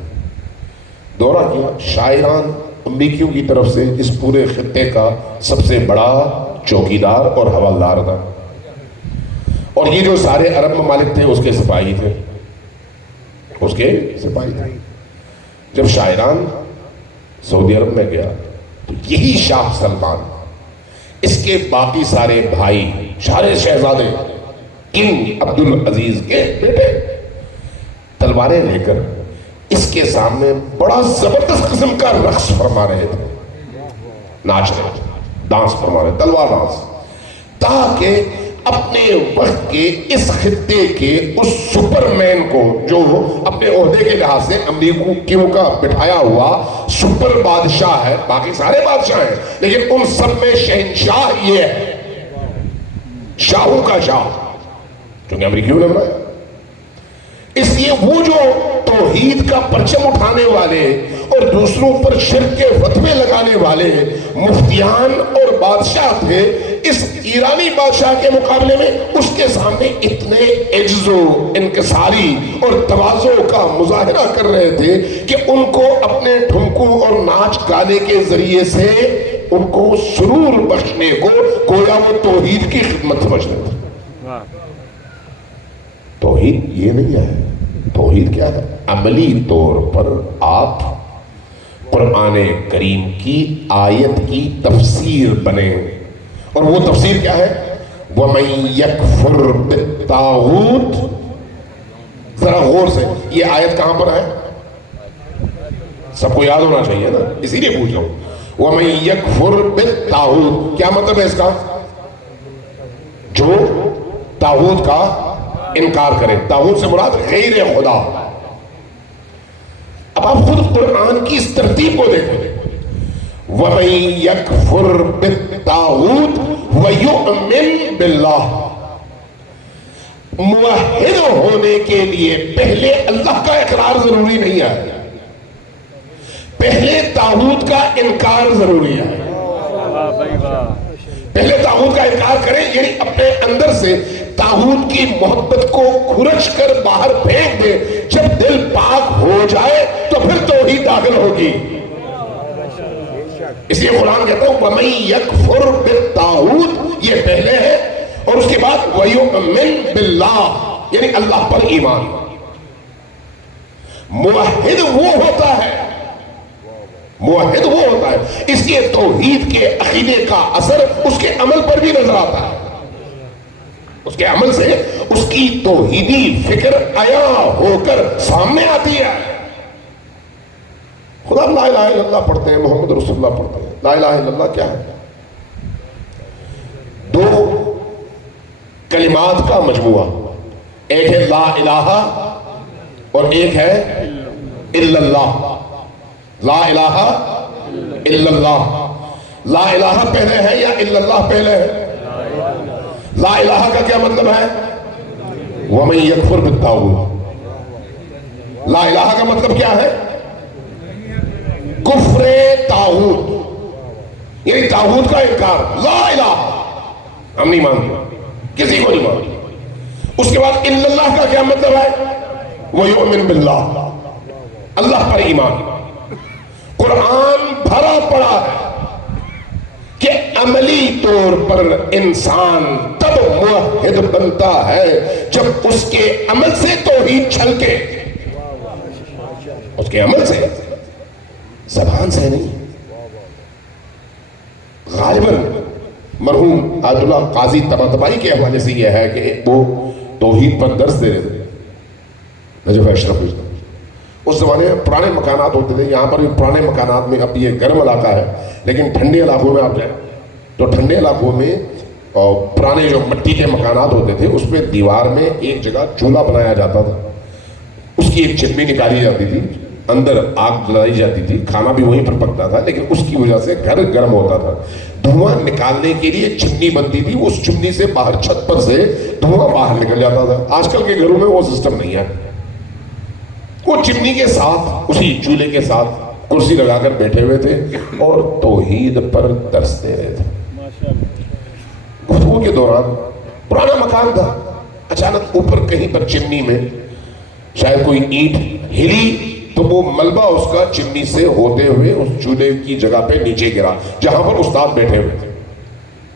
دورہ کیا. شاہ ایران امریکیوں کی طرف سے اس پورے خطے کا سب سے بڑا چوکیدار اور حوالدار تھا، اور یہ جو سارے عرب ممالک تھے اس کے سپاہی تھے، اس کے سپاہی تھے. جب شاہ ایران سعودی عرب میں گیا تو یہی شاہ سلمان اس کے باقی سارے بھائی، سارے شہزادے، کنگ عبدالعزیز کے بیٹے تلواریں لے کر اس کے سامنے بڑا زبردست قسم کا رقص فرما رہے تھے، ناچ رہے تھے، ڈانس فرما رہے، تلوار ڈانس، تاکہ اپنے وقت کے اس خطے کے اس سپر مین کو جو اپنے عہدے کے لحاظ سے امریکیوں کا بٹھایا ہوا سپر بادشاہ ہے، باقی سارے بادشاہ ہیں لیکن ان سب میں شہنشاہ یہ ہے، شاہوں کا شاہ، چونکہ امریکیوں نے بنایا. اس لیے وہ جو توحید کا پرچم اٹھانے والے اور دوسروں پر شرک کے فتوے لگانے والے مفتیان اور بادشاہ تھے، اس ایرانی بادشاہ کے مقابلے میں اس کے سامنے اتنے عجز و انکساری اور تواضع کا مظاہرہ کر رہے تھے کہ ان کو اپنے ٹھمکوں اور ناچ گانے کے ذریعے سے ان کو سرور بخشنے کو گویا وہ توحید کی خدمت سمجھتے تھے. توحید یہ نہیں ہے. توحید کیا ہے؟ عملی طور پر آپ قرآن کریم کی آیت کی تفسیر بنے، اور وہ تفسیر کیا ہے؟ وَمَن يَكْفُرْ بِالطَّاغُوتِ. ذرا غور سے، یہ آیت کہاں پر ہے؟ سب کو یاد ہونا چاہیے نا، اسی لیے پوچھ رہا ہوں. وَمَن يَكْفُرْ بِالطَّاغُوتِ، کیا مطلب ہے اس کا؟ جو طاغوت کا انکار کرے. طاغوت سے مراد غیر خدا. اب آپ خود قرآن کی اس ترتیب کو دیکھیں. وَمَن يَكْفُرْ بِالطَّاغُوتِ وَيُؤْمِن بِاللَّهِ، موحد ہونے کے لیے پہلے اللہ کا اقرار ضروری نہیں ہے، پہلے طاغوت کا انکار ضروری ہے. پہلے طاغوت کا انکار کریں، یعنی اپنے اندر سے طاغوت کی محبت کو کھرچ کر باہر پھینک دے. جب دل پاک ہو جائے تو پھر توحید داخل ہوگی. اس لیے قرآن کہتا ہے وَمَن يَكْفُرْ بِالطَّاغُوتِ، یہ پہلے ہے، اور اس کے بعد وَيُؤْمِن بِاللَّهِ، یعنی اللہ پر ایمان. موحد وہ ہوتا ہے، موحد وہ ہوتا ہے، اس لیے توحید کے عقیدے کا اثر اس کے عمل پر بھی نظر آتا ہے. اس کے عمل سے اس کی توحیدی فکر عیاں ہو کر سامنے آتی ہے. خدا لا الہ الا اللہ پڑھتے ہیں، محمد رسول اللہ پڑھتے ہیں. لا الہ الا اللہ کیا ہے؟ دو کلمات کا مجموعہ. ایک ہے لا الہ اور ایک ہے الا اللہ. لا الہ الا اللہ. لا الہ پہلے ہے یا الا اللہ پہلے ہے؟ لا الہ کا کیا مطلب ہے؟ وَمَن يَكْفُرْ بِالطَّاغُوتِ. لا الہ کا مطلب کیا ہے؟ کفر طاغوت، یعنی طاغوت کا انکار. لا الہ ہم نہیں مانتے، کسی کو نہیں مانتے. اس کے بعد الا اللہ کا کیا مطلب ہے؟ وَيُؤْمِن بِاللَّهِ، اللہ پر ایمان. قرآن بھرا پڑا ہے کہ عملی طور پر انسان تب موحد بنتا ہے جب اس کے عمل سے توحید چھلکے. اس کے عمل سے، زبان سے نہیں. غالباً مرحوم آیت اللہ قاضی طباطبائی کے حوالے سے یہ ہے کہ وہ توحید پر درس دے رہے تھے نجف اشرف. اس زمانے میں پرانے مکانات ہوتے تھے، یہاں پر بھی پرانے مکانات میں، اب یہ گرم علاقہ ہے لیکن ٹھنڈے علاقوں میں آپ جائیں تو ٹھنڈے علاقوں میں پرانے جو مٹی کے مکانات ہوتے تھے اس میں دیوار میں ایک جگہ چولہا بنایا جاتا تھا. اس کی ایک چمنی نکالی جاتی تھی، اندر آگ جلائی جاتی تھی، کھانا بھی وہیں پر پکتا تھا، لیکن اس کی وجہ سے گھر گرم ہوتا تھا. دھواں نکالنے کے لیے چمنی بنتی تھی، اس چمنی سے باہر چھت پر سے دھواں باہر نکل جاتا تھا. آج کل کے گھروں میں وہ سسٹم نہیں ہے. وہ چمنی کے ساتھ، اسی چولہے کے ساتھ کرسی لگا کر بیٹھے ہوئے تھے اور توحید پر درس دے رہے تھے. گفتگو کے دوران پرانا مکان تھا، اچانک اوپر کہیں پر چمنی میں شاید کوئی اینٹ ہلی تو وہ ملبہ اس کا چمنی سے ہوتے ہوئے اس چولہے کی جگہ پہ نیچے گرا جہاں پر استاد بیٹھے ہوئے تھے.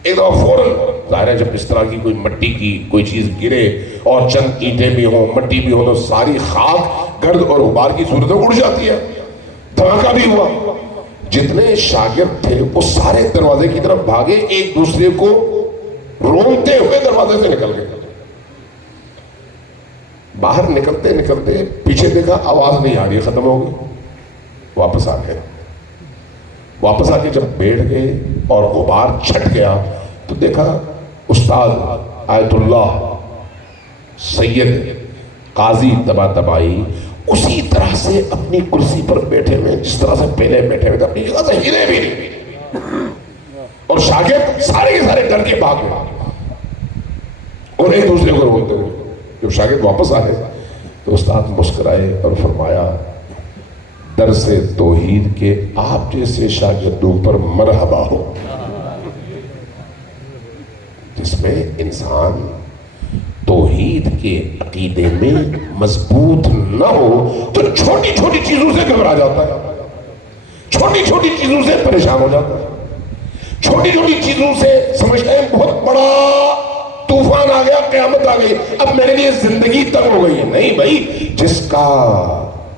ایک دفعہ فوراً، ظاہر ہے جب اس طرح کی کوئی مٹی کی کوئی چیز گرے اور چند اینٹیں بھی ہوں، مٹی بھی ہو، تو ساری خاک گرد اور غبار کی صورت میں اڑ جاتی ہے. دھماکہ بھی ہوا. جتنے شاگرد تھے وہ سارے دروازے کی طرف بھاگے، ایک دوسرے کو رونتے ہوئے دروازے سے نکل گئے. باہر نکلتے نکلتے پیچھے دیکھا آواز نہیں آ رہی، ختم ہو گئی. واپس آ گئے. واپس آ کے جب بیٹھ گئے اور غبار چھٹ گیا تو دیکھا استاد آیت اللہ سید قاضی طباطبائی اسی طرح سے اپنی کرسی پر بیٹھے ہوئے جس طرح سے پہلے بیٹھے ہوئے تھے، اپنی جگہ سے ہلے بھی نہیں. اور شاگرد سارے کے سارے ڈر کے بھاگ گئے اور ایک دوسرے کو بولتے ہوئے. جب شاگرد واپس آئے تو استاد مسکرائے اور فرمایا درس توحید کے آپ جیسے شاگردوں پر مرحبا ہو، جس میں انسان توحید کے عقیدے میں مضبوط نہ ہو تو چھوٹی چھوٹی چیزوں سے گھبرا جاتا ہے، چھوٹی چھوٹی چیزوں سے پریشان ہو جاتا ہے، چھوٹی چھوٹی چیزوں سے سمجھتا ہے بہت بڑا طوفان آ گیا، قیامت آ گئی، اب میرے لیے زندگی تنگ ہو گئی. نہیں بھائی، جس کا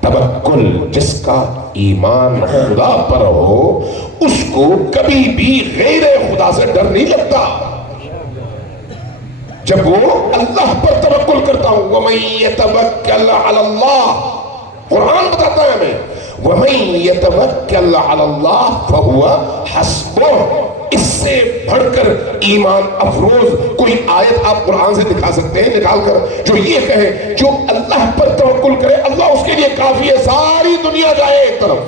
توکل، جس کا ایمان خدا پر ہو اس کو کبھی بھی غیر خدا سے ڈر نہیں لگتا. جب وہ اللہ پر توکل کرتا ہوں، وَمَن يَتَوَكَّلْ عَلَى اللَّهِ، قرآن بتاتا ہے ہمیں وَمَن يَتَوَكَّلْ عَلَى اللَّهِ فَهُوَ حَسْبُهُ. اس سے بڑھ کر ایمان افروز کوئی آیت آپ قرآن سے دکھا سکتے ہیں نکال کر جو یہ کہے جو اللہ پر توکل کرے اللہ اس کے لیے کافی ہے. ساری دنیا جائے ایک طرف,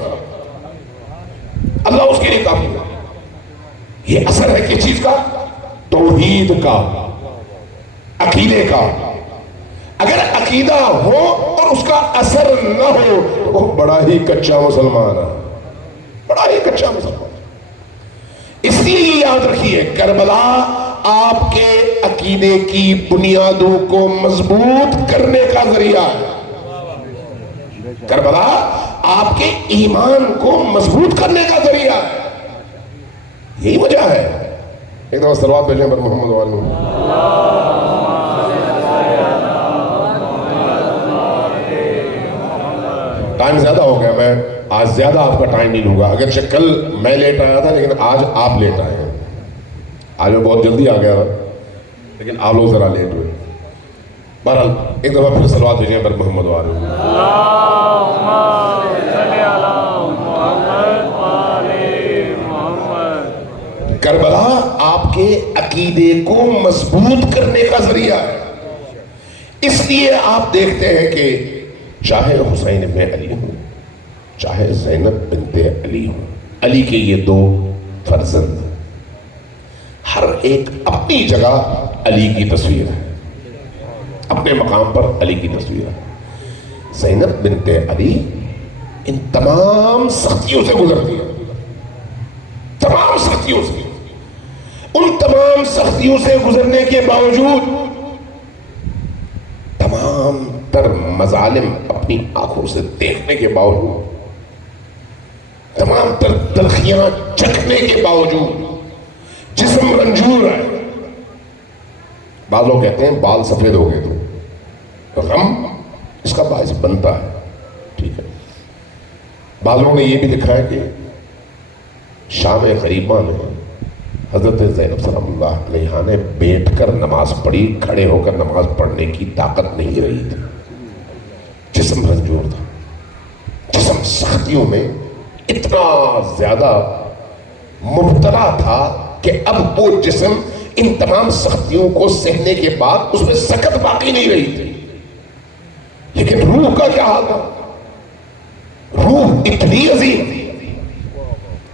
اللہ اس کے لیے کافی ہے. یہ اثر ہے کس چیز کا؟ توحید کا, عقیدے کا. اگر عقیدہ ہو اور اس کا اثر نہ ہو وہ بڑا ہی کچا مسلمان ہے, بڑا ہی کچا مسلمان. اس لیے یہ یاد رکھیے کربلا آپ کے عقیدے کی بنیادوں کو مضبوط کرنے کا ذریعہ ہے. کربلا آپ کے ایمان کو مضبوط کرنے کا ذریعہ ہے. یہی وجہ ہے. ایک دفعہ صلوات بھیجیں پر محمد وعلیہ. ٹائم زیادہ ہو گیا, میں آج زیادہ آپ کا ٹائم نہیں لوں گا. اگرچہ کل میں لیٹ آیا تھا لیکن آج آپ لیٹ آئے ہیں. آج میں بہت جلدی آ گیا تھا لیکن آپ لوگ ذرا لیٹ ہوئے. بہرحال ایک دفعہ پھر صلوات بھیجیں پر محمد وعلیہ. کربلا آپ کے عقیدے کو مضبوط کرنے کا ذریعہ ہے. اس لیے آپ دیکھتے ہیں کہ چاہے حسین ابن علی ہوں, چاہے زینب بنت علی ہوں, علی کے یہ دو فرزند ہر ایک اپنی جگہ علی کی تصویر ہے, اپنے مقام پر علی کی تصویر ہے. زینب بنت علی ان تمام سختیوں سے گزرتی ہے, تمام سختیوں سے. ان تمام سختیوں سے گزرنے کے باوجود تمام تر مظالم اپنی آنکھوں سے دیکھنے کے باوجود, تمام تر تلخیاں چکھنے کے باوجود, جسم رنجور ہے. بعض لوگ کہتے ہیں بال سفید ہو گئے تو غم اس کا باعث بنتا ہے, ٹھیک ہے. بعض لوگوں نے یہ بھی لکھا ہے کہ شام غریبہ میں حضرت زینب سلام اللہ علیہا نے بیٹھ کر نماز پڑھی, کھڑے ہو کر نماز پڑھنے کی طاقت نہیں رہی تھی. جسم رنجور تھا, جسم سختیوں میں اتنا زیادہ مبتلا تھا کہ اب وہ جسم ان تمام سختیوں کو سہنے کے بعد اس میں سکت باقی نہیں رہی تھی. لیکن روح کا کیا حال تھا؟ روح اتنی عظیم,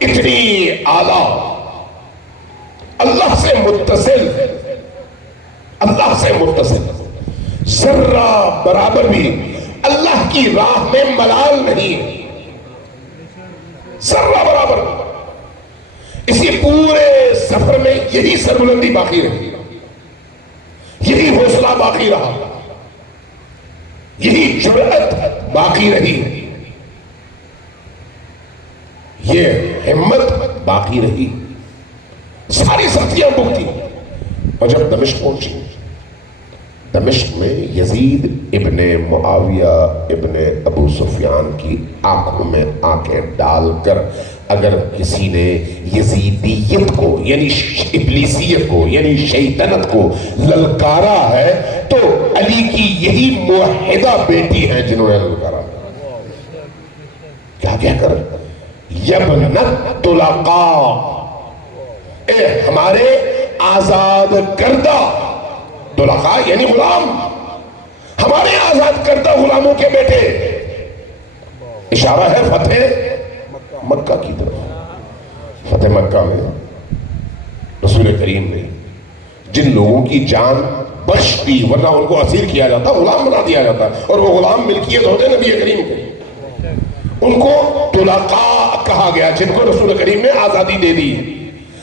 اتنی اعلیٰ, اللہ سے متصل, اللہ سے متصل, ذرہ برابر بھی اللہ کی راہ میں ملال نہیں, ذرہ برابر. اسی پورے سفر میں یہی سربلندی باقی رہی, یہی حوصلہ باقی رہا, یہی جرأت باقی رہی, یہ ہمت باقی رہی. ساری سختیاں بھگتی. اور جب دمشق پہنچی, دمشق میں یزید ابن معاویہ ابن ابو سفیان کی آنکھوں میں آنکھیں ڈال کر اگر کسی نے یزیدیت کو یعنی ابلیسیت کو یعنی شیطنت کو للکارا ہے تو علی کی یہی موحدہ بیٹی ہیں جنہوں نے للکارا. کیا کہہ کر یبنت طلقاء, اے ہمارے آزاد کردہ, طلقاء یعنی غلام, ہمارے آزاد کردہ غلاموں کے بیٹے. اشارہ ہے فتح مکہ کی طرف. فتح مکہ میں رسول کریم نے جن لوگوں کی جان بخش دی, ورنہ ان کو اسیر کیا جاتا, غلام بنا دیا جاتا, اور وہ غلام ملکیت ہوتے نبی کریم کے, ان کو طلقاء کہا گیا جن کو رسول کریم نے آزادی دے دی.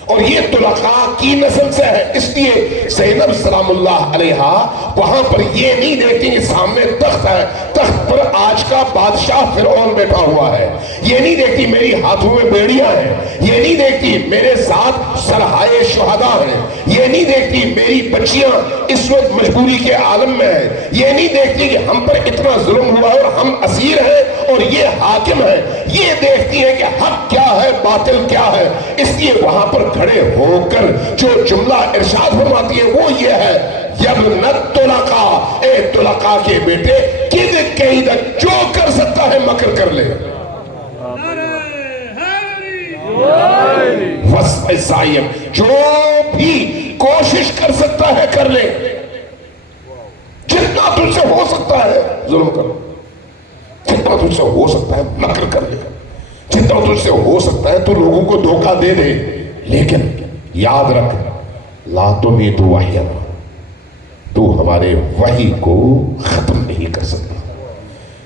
اور یہ طلقاء کی نسل سے ہے. اس لیے زینب سلام اللہ علیہا وہاں پر یہ نہیں دیکھتی کہ سامنے تخت ہے, تخت پر آج کا بادشاہ فرعون بیٹھا ہوا ہے. یہ نہیں دیکھتی میری ہاتھوں میں بیڑیاں ہیں. یہ نہیں دیکھتی میرے ساتھ سرحائے شہداء ہیں. یہ نہیں دیکھتی میری بچیاں اس وقت مجبوری کے عالم میں ہیں. یہ نہیں دیکھتی کہ ہم پر اتنا ظلم ہوا ہے اور ہم اسیر ہیں اور یہ حاکم ہے. یہ دیکھتی ہے کہ حق کیا ہے باطل کیا ہے. اس لیے وہاں پر کھڑے ہو کر جو جملہ ارشاد فرماتی ہے وہ یہ ہے, یبنت طلقاء, اے طلقاء کے بیٹے, کد کیدک, جو کر سکتا ہے مکر کر لے. الزائم، جو بھی کوشش کر سکتا ہے کر لے، جتنا تجھ سے ہو سکتا ہے ظلم کر، جتنا تجھ سے ہو سکتا ہے مکر کر لے، جتنا تجھ سے ہو سکتا ہے تو لوگوں کو دھوکہ دے دے، لیکن یاد رکھ لا تمید وحینا، تو ہمارے وحی کو ختم نہیں کر سکتا،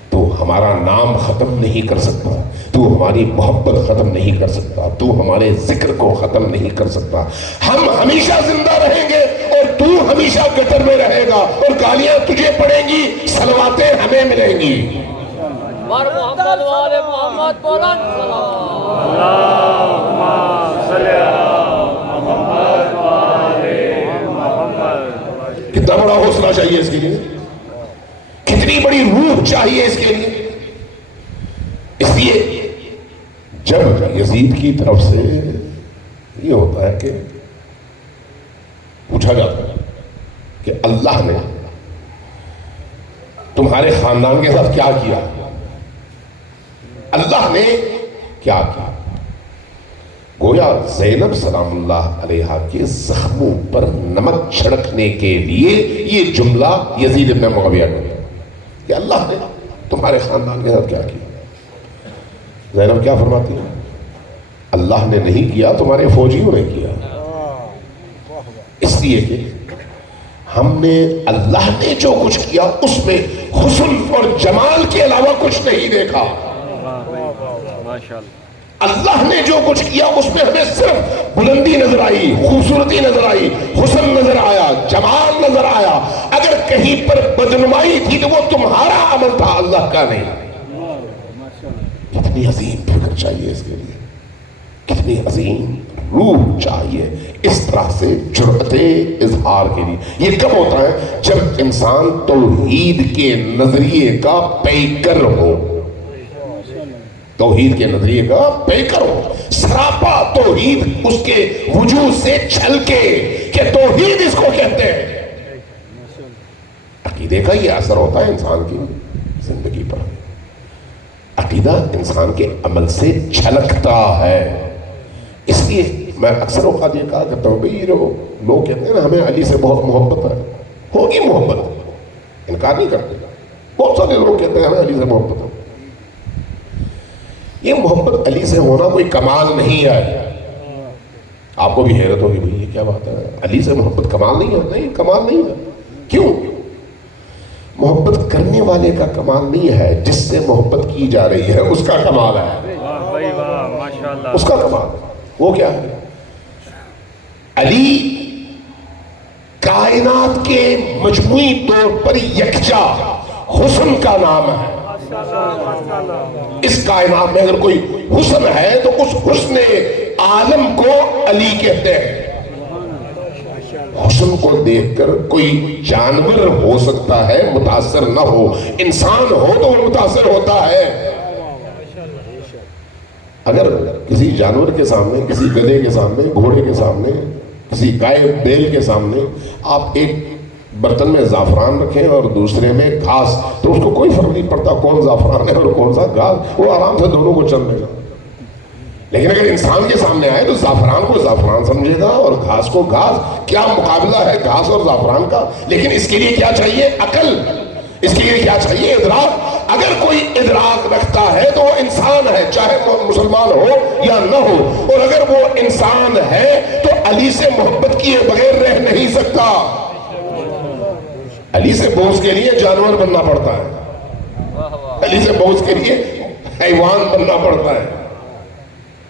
تو ہمارا نام ختم نہیں کر سکتا، تو ہماری محبت ختم نہیں کر سکتا، تو ہمارے ذکر کو ختم نہیں کر سکتا۔ ہم ہمیشہ زندہ رہیں گے اور تو ہمیشہ گٹر میں رہے گا، اور گالیاں تجھے پڑیں گی، صلواتیں ہمیں ملیں گی۔ محمد وآل محمد بلند اللہم صلی علی محمد وآل محمد۔ کتنا بڑا حوصلہ چاہیے اس کے لیے، کتنی بڑی روح چاہیے اس کے لیے۔ اس لیے جب یزید کی طرف سے یہ ہوتا ہے کہ پوچھا جاتا ہے کہ اللہ نے تمہارے خاندان کے ساتھ کیا کیا، اللہ نے کیا کیا، گویا زینب سلام اللہ علیہا کے زخموں پر نمک چھڑکنے کے لیے یہ جملہ یزید ابن معاویہ نے کہ اللہ نے تمہارے خاندان کے ساتھ کیا کیا۔ زینب کیا فرماتی ہے؟ اللہ نے نہیں کیا، تمہارے فوجیوں نے کیا۔ اس لیے کہ ہم نے اللہ نے جو کچھ کیا اس میں حسن اور جمال کے علاوہ کچھ نہیں دیکھا۔ اللہ نے جو کچھ کیا اس میں ہمیں صرف بلندی نظر آئی، خوبصورتی نظر آئی، حسن نظر آیا، جمال نظر آیا۔ اگر کہیں پر بدنمائی تھی تو وہ تمہارا عمل تھا، اللہ کا نہیں۔ کتنی عظیم فکر چاہیے اس کے لیے، کتنی عظیم روح چاہیے اس طرح سے جرأت اظہار کے لیے۔ یہ کب ہوتا ہے؟ جب انسان توحید کے نظریے کا پیکر ہو، توحید کے نظریے کا پیکر ہو، سراپا توحید اس کے وجود سے چھلکے کہ توحید اس کو کہتے ہیں۔ عقیدے کا یہ اثر ہوتا ہے انسان کی زندگی پر، عقیدہ انسان کے عمل سے چھلکتا ہے۔ اس لیے میں اکثر اوقات یہ کہا کرتا ہوں بھئی لوگ کہتے ہیں نا ہمیں علی سے بہت محبت ہے، ہوگی محبت، انکار نہیں کرتے، بہت سارے لوگ کہتے ہیں ہمیں علی سے محبت ہے۔ یہ محبت علی سے ہونا کوئی کمال نہیں ہے۔ آپ کو بھی حیرت ہوگی بھئی یہ کیا بات ہے، علی سے محبت کمال نہیں ہے؟ نہیں، کمال نہیں ہے۔ کیوں؟ محبت کرنے والے کا کمال نہیں ہے، جس سے محبت کی جا رہی ہے اس کا کمال ہے، اس کا کمال ہے۔ وہ کیا ہے؟ علی کائنات کے مجموعی طور پر یکجا حسن کا نام ہے۔ اس کائنات میں اگر کوئی حسن ہے تو اس حسن عالم کو علی کہتے ہیں۔ حسن کو دیکھ کر کوئی جانور ہو سکتا ہے متاثر نہ ہو، انسان ہو تو وہ متاثر ہوتا ہے۔ اگر کسی جانور کے سامنے، کسی گدھے کے سامنے، گھوڑے کے سامنے، کسی گائے بیل کے سامنے آپ ایک برتن میں زعفران رکھیں اور دوسرے میں گھاس، تو اس کو کوئی فرق نہیں پڑتا کون زعفران ہے اور کون سا گھاس، وہ آرام سے دونوں کو چل لے گا۔ لیکن اگر انسان کے سامنے آئے تو زعفران کو زعفران سمجھے گا اور گھاس کو گھاس۔ کیا مقابلہ ہے گھاس اور زعفران کا؟ لیکن اس کے لیے کیا چاہیے؟ عقل۔ اس کے لیے کیا چاہیے؟ ادراک۔ اگر کوئی ادراک رکھتا ہے تو وہ انسان ہے، چاہے وہ مسلمان ہو یا نہ ہو، اور اگر وہ انسان ہے تو علی سے محبت کیے بغیر رہ نہیں سکتا۔ علی سے بغض کے لیے جانور بننا پڑتا ہے، علی سے بغض کے لیے حیوان بننا پڑتا ہے۔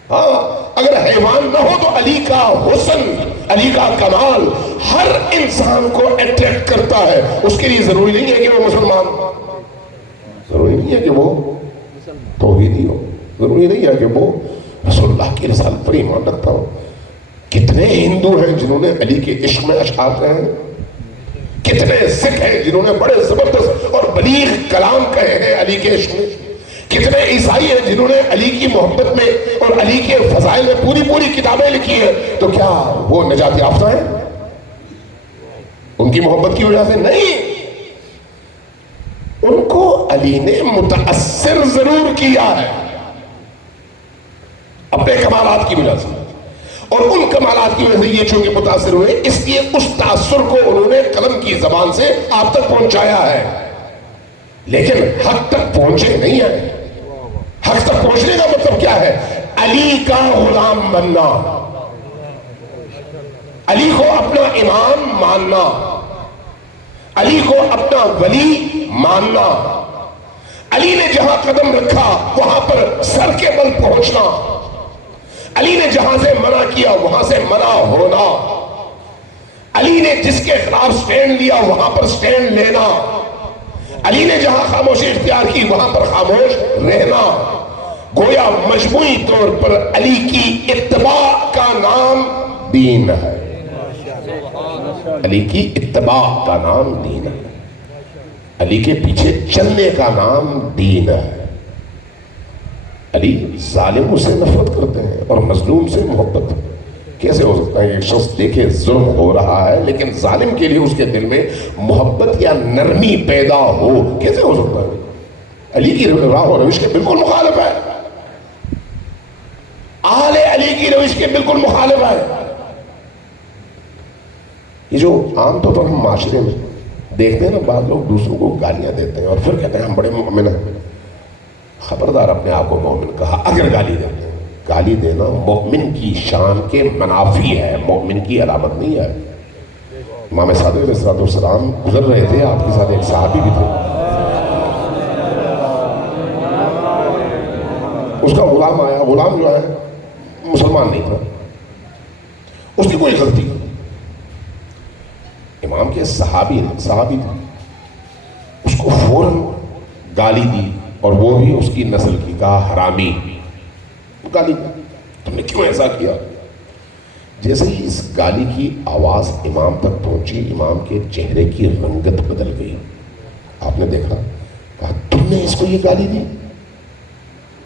ہاں، اگر حیوان نہ ہو تو علی کا حسن، علی کا کمال ہر انسان کو اٹریکٹ کرتا ہے۔ اس کے لیے ضروری نہیں ہے کہ وہ مسلمان، ضروری نہیں ہے کہ وہ توحیدی ہو، ضروری نہیں ہے کہ وہ رسول اللہ کی رسالت پر ایمان رکھتا ہو۔ کتنے ہندو ہیں جنہوں نے علی کے عشق میں اشعار کہے ہیں، کتنے سکھ ہیں جنہوں نے بڑے زبردست اور بلیغ کلام کہے ہیں علی کے عشق میں، کتنے عیسائی ہیں جنہوں نے علی کی محبت میں اور علی کے فضائل میں پوری پوری کتابیں لکھی ہیں۔ تو کیا وہ نجات یافتہ ہیں ان کی محبت کی وجہ سے؟ نہیں، ان کو علی نے متاثر ضرور کیا ہے اپنے کمالات کی وجہ سے، اور ان کمالات کی وجہ سے یہ چونکہ متاثر ہوئے، اس لیے اس تاثر کو انہوں نے قلم کی زبان سے آپ تک پہنچایا ہے، لیکن حق تک پہنچے نہیں ہیں۔ حق تک پہنچنے کا مطلب کیا ہے؟ علی کا غلام بننا، علی کو اپنا امام ماننا، علی کو اپنا ولی ماننا، علی نے جہاں قدم رکھا وہاں پر سر کے بل پہنچنا، علی نے جہاں سے منع کیا وہاں سے منع ہونا، علی نے جس کے خلاف سٹینڈ لیا وہاں پر سٹینڈ لینا، علی نے جہاں خاموشی اختیار کی وہاں پر خاموش رہنا۔ گویا مجموعی طور پر علی کی اتباع کا نام دین ہے، علی کی اتباع کا نام دین ہے، علی کے پیچھے چلنے کا نام دین ہے۔ علی ظالموں سے نفرت کرتے ہیں اور مظلوم سے محبت۔ کیسے ہو سکتا ہے کہ ایک شخص دیکھے ظلم ہو رہا ہے لیکن ظالم کے لیے اس کے دل میں محبت یا نرمی پیدا ہو؟ کیسے ہو سکتا ہے؟ علی کی راہ و روش کے بالکل مخالف ہے، آل علی کی روش کے بالکل مخالف ہے۔ یہ جو عام طور پر ہم معاشرے میں دیکھتے ہیں نا، بعض لوگ دوسروں کو گالیاں دیتے ہیں اور پھر کہتے ہیں ہم بڑے مومن ہیں۔ خبردار اپنے آپ کو مومن کہا اگر گالی دیتے ہیں۔ گالی دینا مومن کی شان کے منافی ہے، مومن کی علامت نہیں ہے۔ امام صادق علیہ السلام گزر رہے تھے، آپ کے ساتھ ایک صحابی بھی تھے، اس کا غلام آیا، غلام جو ہے مسلمان نہیں تھا، اس کی کوئی غلطی نہیں، امام کے صحابی تھے، اس کو فوراً گالی دی اور وہ بھی اس کی نسل کی، کہا حرامی، گالی تم نے کیوں ایسا کیا؟ جیسے ہی اس گالی کی آواز امام تک پہنچی، امام کے چہرے کی رنگت بدل گئی۔ آپ نے دیکھا، کہا تم نے اس کو یہ گالی دی؟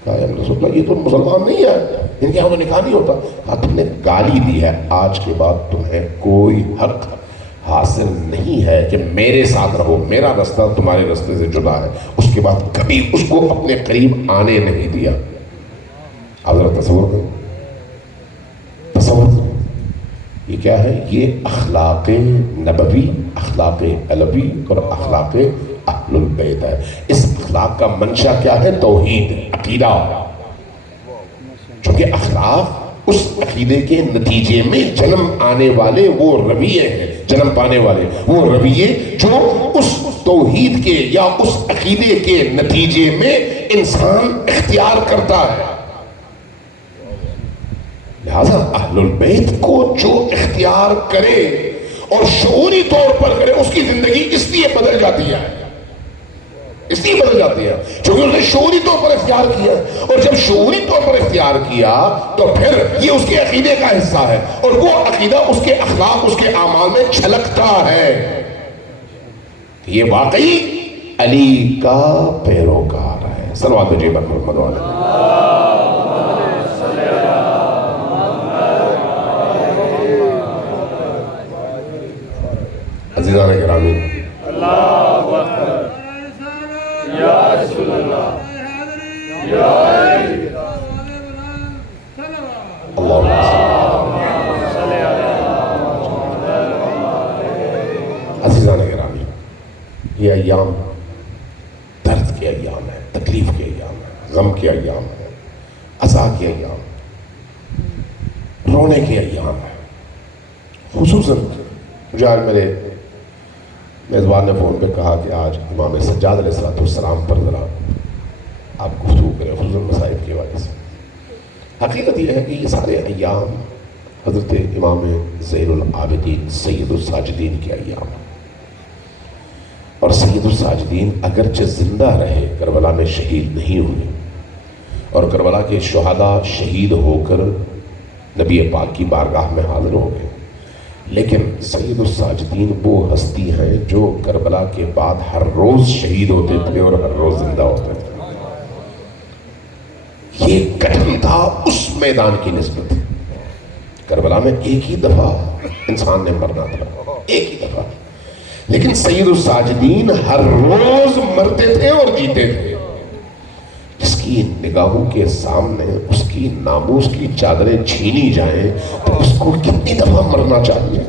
کہا یا رسول اللہ یہ تو مسلمان نہیں ہے، ان کے یہاں تو نکاح نہیں ہوتا۔ کہا تم نے گالی دی ہے، آج کے بعد تمہیں کوئی حق حاصل نہیں ہے کہ میرے ساتھ رہو، میرا رستہ تمہارے رستے سے جدا ہے۔ اس کے بعد کبھی اس کو اپنے قریب آنے نہیں دیا۔ آپ ذرا تصور کریں، تصور کریں، یہ کیا ہے؟ یہ اخلاق نبوی، اخلاق علوی اور اخلاق اہل البیت ہے۔ اس اخلاق کا منشا کیا ہے؟ توحید، عقیدہ۔ چونکہ اخلاق اس عقیدے کے نتیجے میں جنم آنے والے وہ رویے ہیں، جنم پانے والے وہ رویے جو اس توحید کے یا اس عقیدے کے نتیجے میں انسان اختیار کرتا ہے۔ لہذا اہل البیت کو جو اختیار کرے اور شعوری طور پر کرے، اس کی زندگی اس لیے بدل جاتی ہے، اس لیے بدل جاتی ہے کیونکہ اس نے شعوری طور پر اختیار کیا، اور جب شعوری طور پر اختیار کیا تو پھر یہ اس کے عقیدے کا حصہ ہے، اور وہ عقیدہ اس کے اخلاق، اس کے اعمال میں چھلکتا ہے۔ یہ واقعی علی کا پیروکار ہے۔ صلوات جی محمد علیہ۔ عزیزان گرامی، اللہ اکبر، یا رسول اللہ، یا عزیزان گرامی، یہ ایام درد کے ایام ہیں، تکلیف کے ایام ہیں، غم کے ایام ہیں، عزا کے ایام، رونے کے ایام ہیں۔ خصوصاً مجھے آج میرے میزبان نے فون پہ کہا کہ آج امام سجاد علیہ السلام پر ذرا آپ گفتگو کریں، خصوصاً مصائب کی وجہ سے۔ حقیقت یہ ہے کہ یہ سارے ایام حضرت امام زین العابدین سید الساجدین کے ایام ہیں، اور سید الساجدین اگرچہ زندہ رہے، کربلا میں شہید نہیں ہوئے، اور کربلا کے شہداء شہید ہو کر نبی پاک کی بارگاہ میں حاضر ہو گئے، لیکن سید الساجدین وہ ہستی ہیں جو کربلا کے بعد ہر روز شہید ہوتے تھے اور ہر روز زندہ ہوتے تھے۔ یہ گٹھن تھا اس میدان کی نسبت۔ کربلا میں ایک ہی دفعہ انسان نے مرنا تھا، ایک ہی دفعہ، لیکن سید الساجدین ہر روز مرتے تھے اور جیتے تھے، جس کی نگاہوں کے سامنے اس کی ناموس کی چادریں چھینی جائیں تو اس کو کتنی دفعہ مرنا چاہیے؟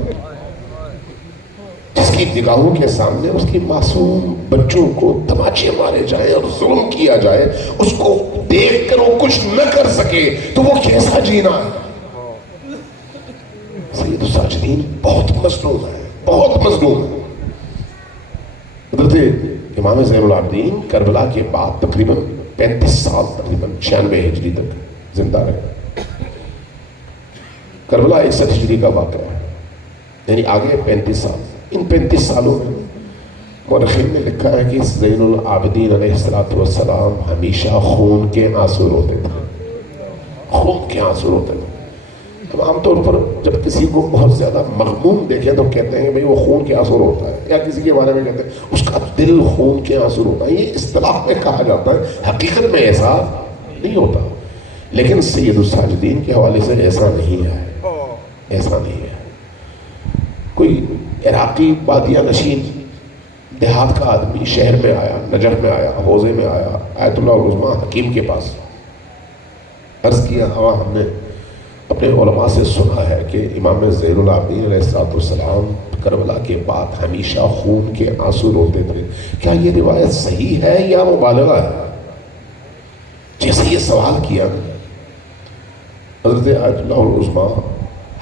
جس کی نگاہوں کے سامنے اس کی معصوم بچوں کو تماچے مارے جائیں اور ظلم کیا جائے، اس کو دیکھ کر وہ کچھ نہ کر سکے تو وہ کیسا جینا ہے؟ سید الساجدین بہت مظلوم ہے، بہت مظلوم ہے۔ حضرت امام زین العابدین کربلا کے بعد تقریباً 35 سال، تقریباً 96 ہجری تک زندہ رہے۔ کربلا 61 ہجری کا واقعہ ہے، یعنی آگے 35 سال۔ ان 35 سالوں میں مورخین نے لکھا ہے کہ زین العابدین علیہ السلام ہمیشہ خون کے آنسو روتے تھے، خون کے آنسو روتے تھے۔ ہم عام طور پر جب کسی کو بہت زیادہ مغموم دیکھیں تو کہتے ہیں بھئی وہ خون کے آنسو روتا ہے، یا کسی کے بارے میں کہتے ہیں اس کا دل خون کے آنسو روتا ہے۔ یہ اصطلاح میں کہا جاتا ہے، حقیقت میں ایسا نہیں ہوتا۔ لیکن سید الساجدین کے حوالے سے ایسا نہیں ہے، ایسا نہیں ہے۔ کوئی عراقی بادیہ نشین دیہات کا آدمی شہر میں آیا، نجف میں آیا، حوضے میں آیا، آیت اللہ العظمیٰ حکیم کے پاس عرض کیا، ہم نے اپنے علماء سے سنا ہے کہ امام زین العابدین علیہ السلام کربلا کے بعد ہمیشہ خون کے آنسو روتے تھے، کیا یہ روایت صحیح ہے یا مبالغہ ہے؟ جیسے یہ سوال کیا، حضرت آیت اللہ العظمیٰ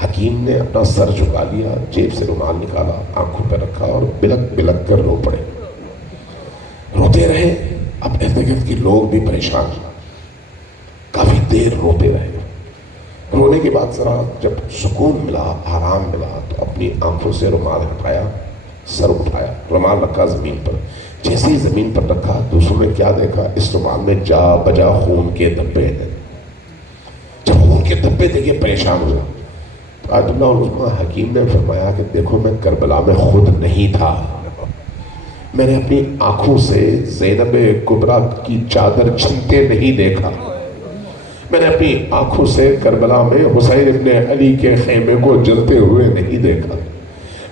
حکیم نے اپنا سر جھکا لیا، جیب سے رومال نکالا، آنکھوں پہ رکھا اور بلک بلک کر رو پڑے، روتے رہے۔ اب ارد گرد کے لوگ بھی پریشان، کافی دیر روتے رہے۔ رونے کے بعد ذرا جب سکون ملا، آرام ملا، تو اپنی آنکھوں سے رومال ہٹایا، سر اٹھایا، رومال رکھا زمین پر۔ جیسے ہی زمین پر رکھا، دوسروں نے کیا دیکھا؟ اس رومال میں جا بجا خون کے دھبے ہیں۔ جب خون کے دھبے دیکھے پریشان ہوا۔ آیت اللہ العظمیٰ حکیم نے فرمایا کہ دیکھو میں کربلا میں خود نہیں تھا، میں نے اپنی آنکھوں سے زینب کبریٰ کی چادر چھنتے نہیں دیکھا، میں نے اپنی آنکھوں سے کربلا میں حسین ابن علی کے خیمے کو جلتے ہوئے نہیں دیکھا،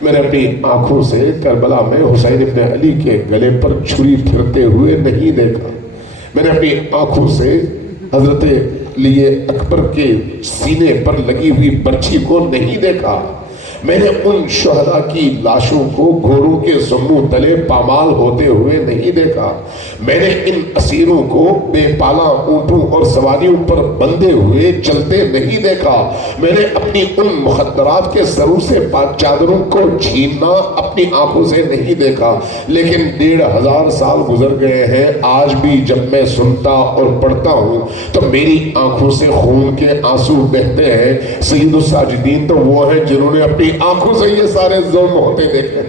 میں نے اپنی آنکھوں سے کربلا میں حسین ابن علی کے گلے پر چھری پھرتے ہوئے نہیں دیکھا، میں نے اپنی آنکھوں سے حضرت علی اکبر کے سینے پر لگی ہوئی برچھی کو نہیں دیکھا، میں نے ان شہداء کی لاشوں کو گھوڑوں کے سمو تلے پامال ہوتے ہوئے نہیں دیکھا، میں نے ان اسیروں کو بے پالا اونٹوں اور سواریوں پر بندھے ہوئے چلتے نہیں دیکھا، میں نے اپنی ان مخدرات کے سروں سے چادروں کو چھیننا اپنی آنکھوں سے نہیں دیکھا۔ لیکن 1500 سال گزر گئے ہیں، آج بھی جب میں سنتا اور پڑھتا ہوں تو میری آنکھوں سے خون کے آنسو بہتے ہیں۔ سید الساجدین تو وہ ہیں جنہوں نے اپنی آنکھوں سے یہ سارے ظلم ہوتے دیکھے۔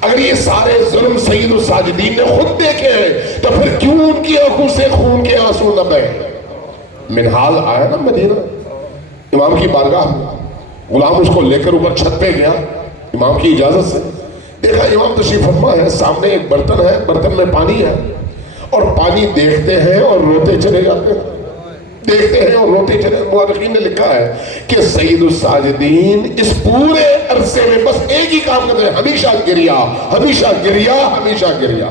اگر یہ سارے ظلم سید الساجدین نے خود دیکھے ہیں تو پھر کیوں ان کی آنکھوں سے خون کے آنسو نہ بہے؟ منہال آیا نا مدینہ، امام کی بارگاہ میں، غلام اس کو لے کر اوپر چھت پہ گیا امام کی اجازت سے، دیکھا امام تشریف فرما ہے، سامنے ایک برتن ہے، برتن میں پانی ہے، اور پانی دیکھتے ہیں اور روتے چلے جاتے ہیں، دیکھتے ہیں اور روتے چلے۔ مورخین نے لکھا ہے کہ سید الساجدین اس پورے عرصے میں بس ایک ہی کام کرتے ہیں، ہمیشہ گریا، ہمیشہ گریا، ہمیشہ گریا۔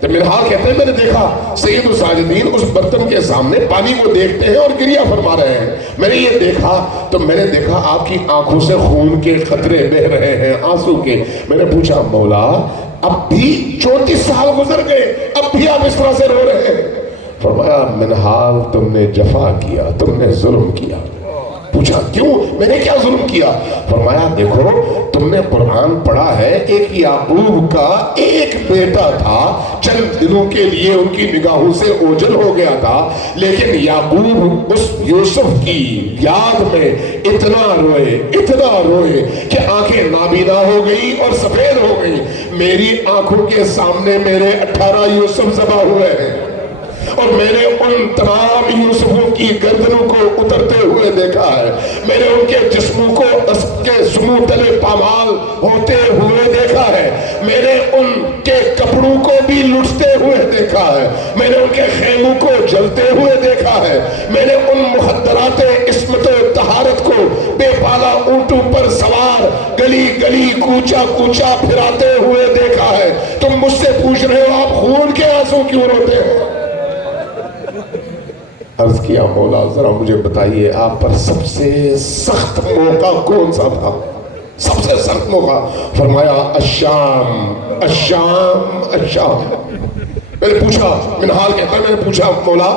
جب منہال کہتے ہیں میں نے دیکھا سید الساجدین اس برتن کے سامنے پانی کو دیکھتے ہیں اور گریا فرما رہے ہیں، میں نے یہ دیکھا تو میں نے دیکھا آپ کی آنکھوں سے خون کے قطرے بہ رہے ہیں، آنسو کے۔ میں نے پوچھا مولا اب بھی 34 سال گزر گئے، اب بھی آپ اس طرح سے رو رہے ہیں؟ فرمایا منہال تم نے جفا کیا، تم نے ظلم کیا۔ پوچھا کیوں؟ میں نے کیا ظلم کیا؟ فرمایا دیکھو تم نے قرآن پڑھا ہے، ایک یعقوب کا ایک بیٹا تھا، چند دنوں کے لیے ان کی نگاہوں سے اوجھل ہو گیا تھا، لیکن یعقوب اس یوسف کی یاد میں اتنا روئے کہ آنکھیں نابینا ہو گئی اور سفید ہو گئی۔ میری آنکھوں کے سامنے میرے 18 یوسف ذبح ہوئے ہیں، اور میں نے ان تمام یوسفوں کی گردنوں کو اترتے ہوئے دیکھا ہے، میں نے ان کے جسموں کو اس کے سمو تلے پامال ہوتے ہوئے دیکھا ہے، میں نے ان کے کپڑوں کو بھی لٹتے ہوئے دیکھا ہے، میں نے ان کے خیموں کو جلتے ہوئے دیکھا ہے، میں نے ان مخدرات عصمت و طہارت کو بے پالا اونٹوں پر سوار گلی گلی کوچا کوچا پھراتے ہوئے دیکھا ہے۔ تم مجھ سے پوچھ رہے ہو آپ خون کے آنسو کیوں روتے ہو؟ عرض کیا مولا ذرا مجھے بتائیے آپ پر سب سے سخت موقع کون سا تھا؟ سب سے سخت موقع؟ فرمایا الشام الشام الشام۔ میں نے پوچھا، منہال کہتا ہے میں نے پوچھا مولا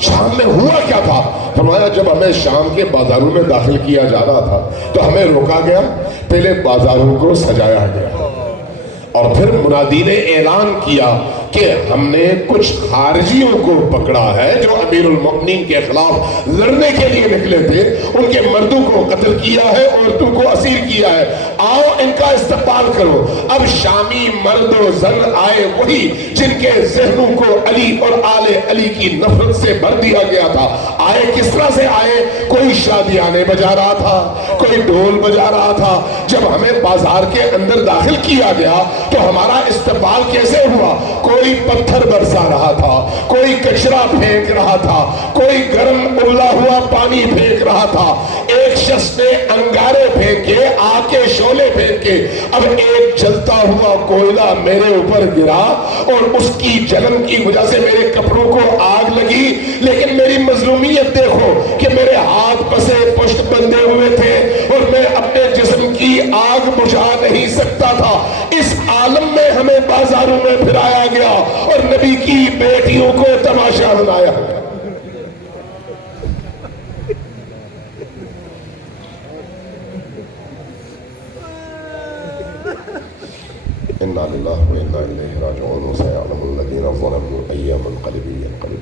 شام میں ہوا کیا تھا؟ فرمایا جب ہمیں شام کے بازاروں میں داخل کیا جا رہا تھا تو ہمیں روکا گیا، پہلے بازاروں کو سجایا گیا اور پھر منادی نے اعلان کیا کہ ہم نے کچھ خارجیوں کو پکڑا ہے جو امیر المؤمنین کے خلاف لڑنے کے لیے نکلے تھے، ان کے مردوں کو قتل کیا ہے، عورتوں کو اسیر کیا ہے، آؤ ان کا استقبال کرو۔ اب شامی مرد و زن آئے وہی جن کے ذہنوں کو علی اور آل علی کی نفرت سے بھر دیا گیا تھا۔ آئے کس طرح سے آئے؟ کوئی شادیانے بجا رہا تھا، کوئی ڈھول بجا رہا تھا۔ جب ہمیں بازار کے اندر داخل کیا گیا تو ہمارا استقبال کیسے ہوا؟ کوئی پتھر برسا رہا تھا، کوئی کچرا پھینک رہا تھا، کوئی گرم ابلا ہوا پانی پھینک رہا تھا، ایک شخص نے انگارے پھینکے، آگ کے شعلے پھینکے۔ اب ایک جلتا ہوا کوئلہ میرے اوپر گرا اور اس کی جلن کی وجہ سے میرے کپڑوں کو آگ لگی، لیکن میری مظلومیت دیکھو کہ میرے ہاتھ پسے پشت بندے ہوئے تھے اور میں اپنے جسم کی آگ بجھا نہیں سکتا تھا۔ اس عالم میں ہمیں بازاروں میں پھرایا گیا اور نبی کی بیٹیوں کو تماشا بنایا۔ اِنَّا لِلَّهِ وَإِنَّا إِلَيْهِ رَاجِعُونَ وَسَيَعْلَمُ الَّذِينَ ظَلَمُوا أَيَّ مُنقَلِبٍ يَنقَلِبُونَ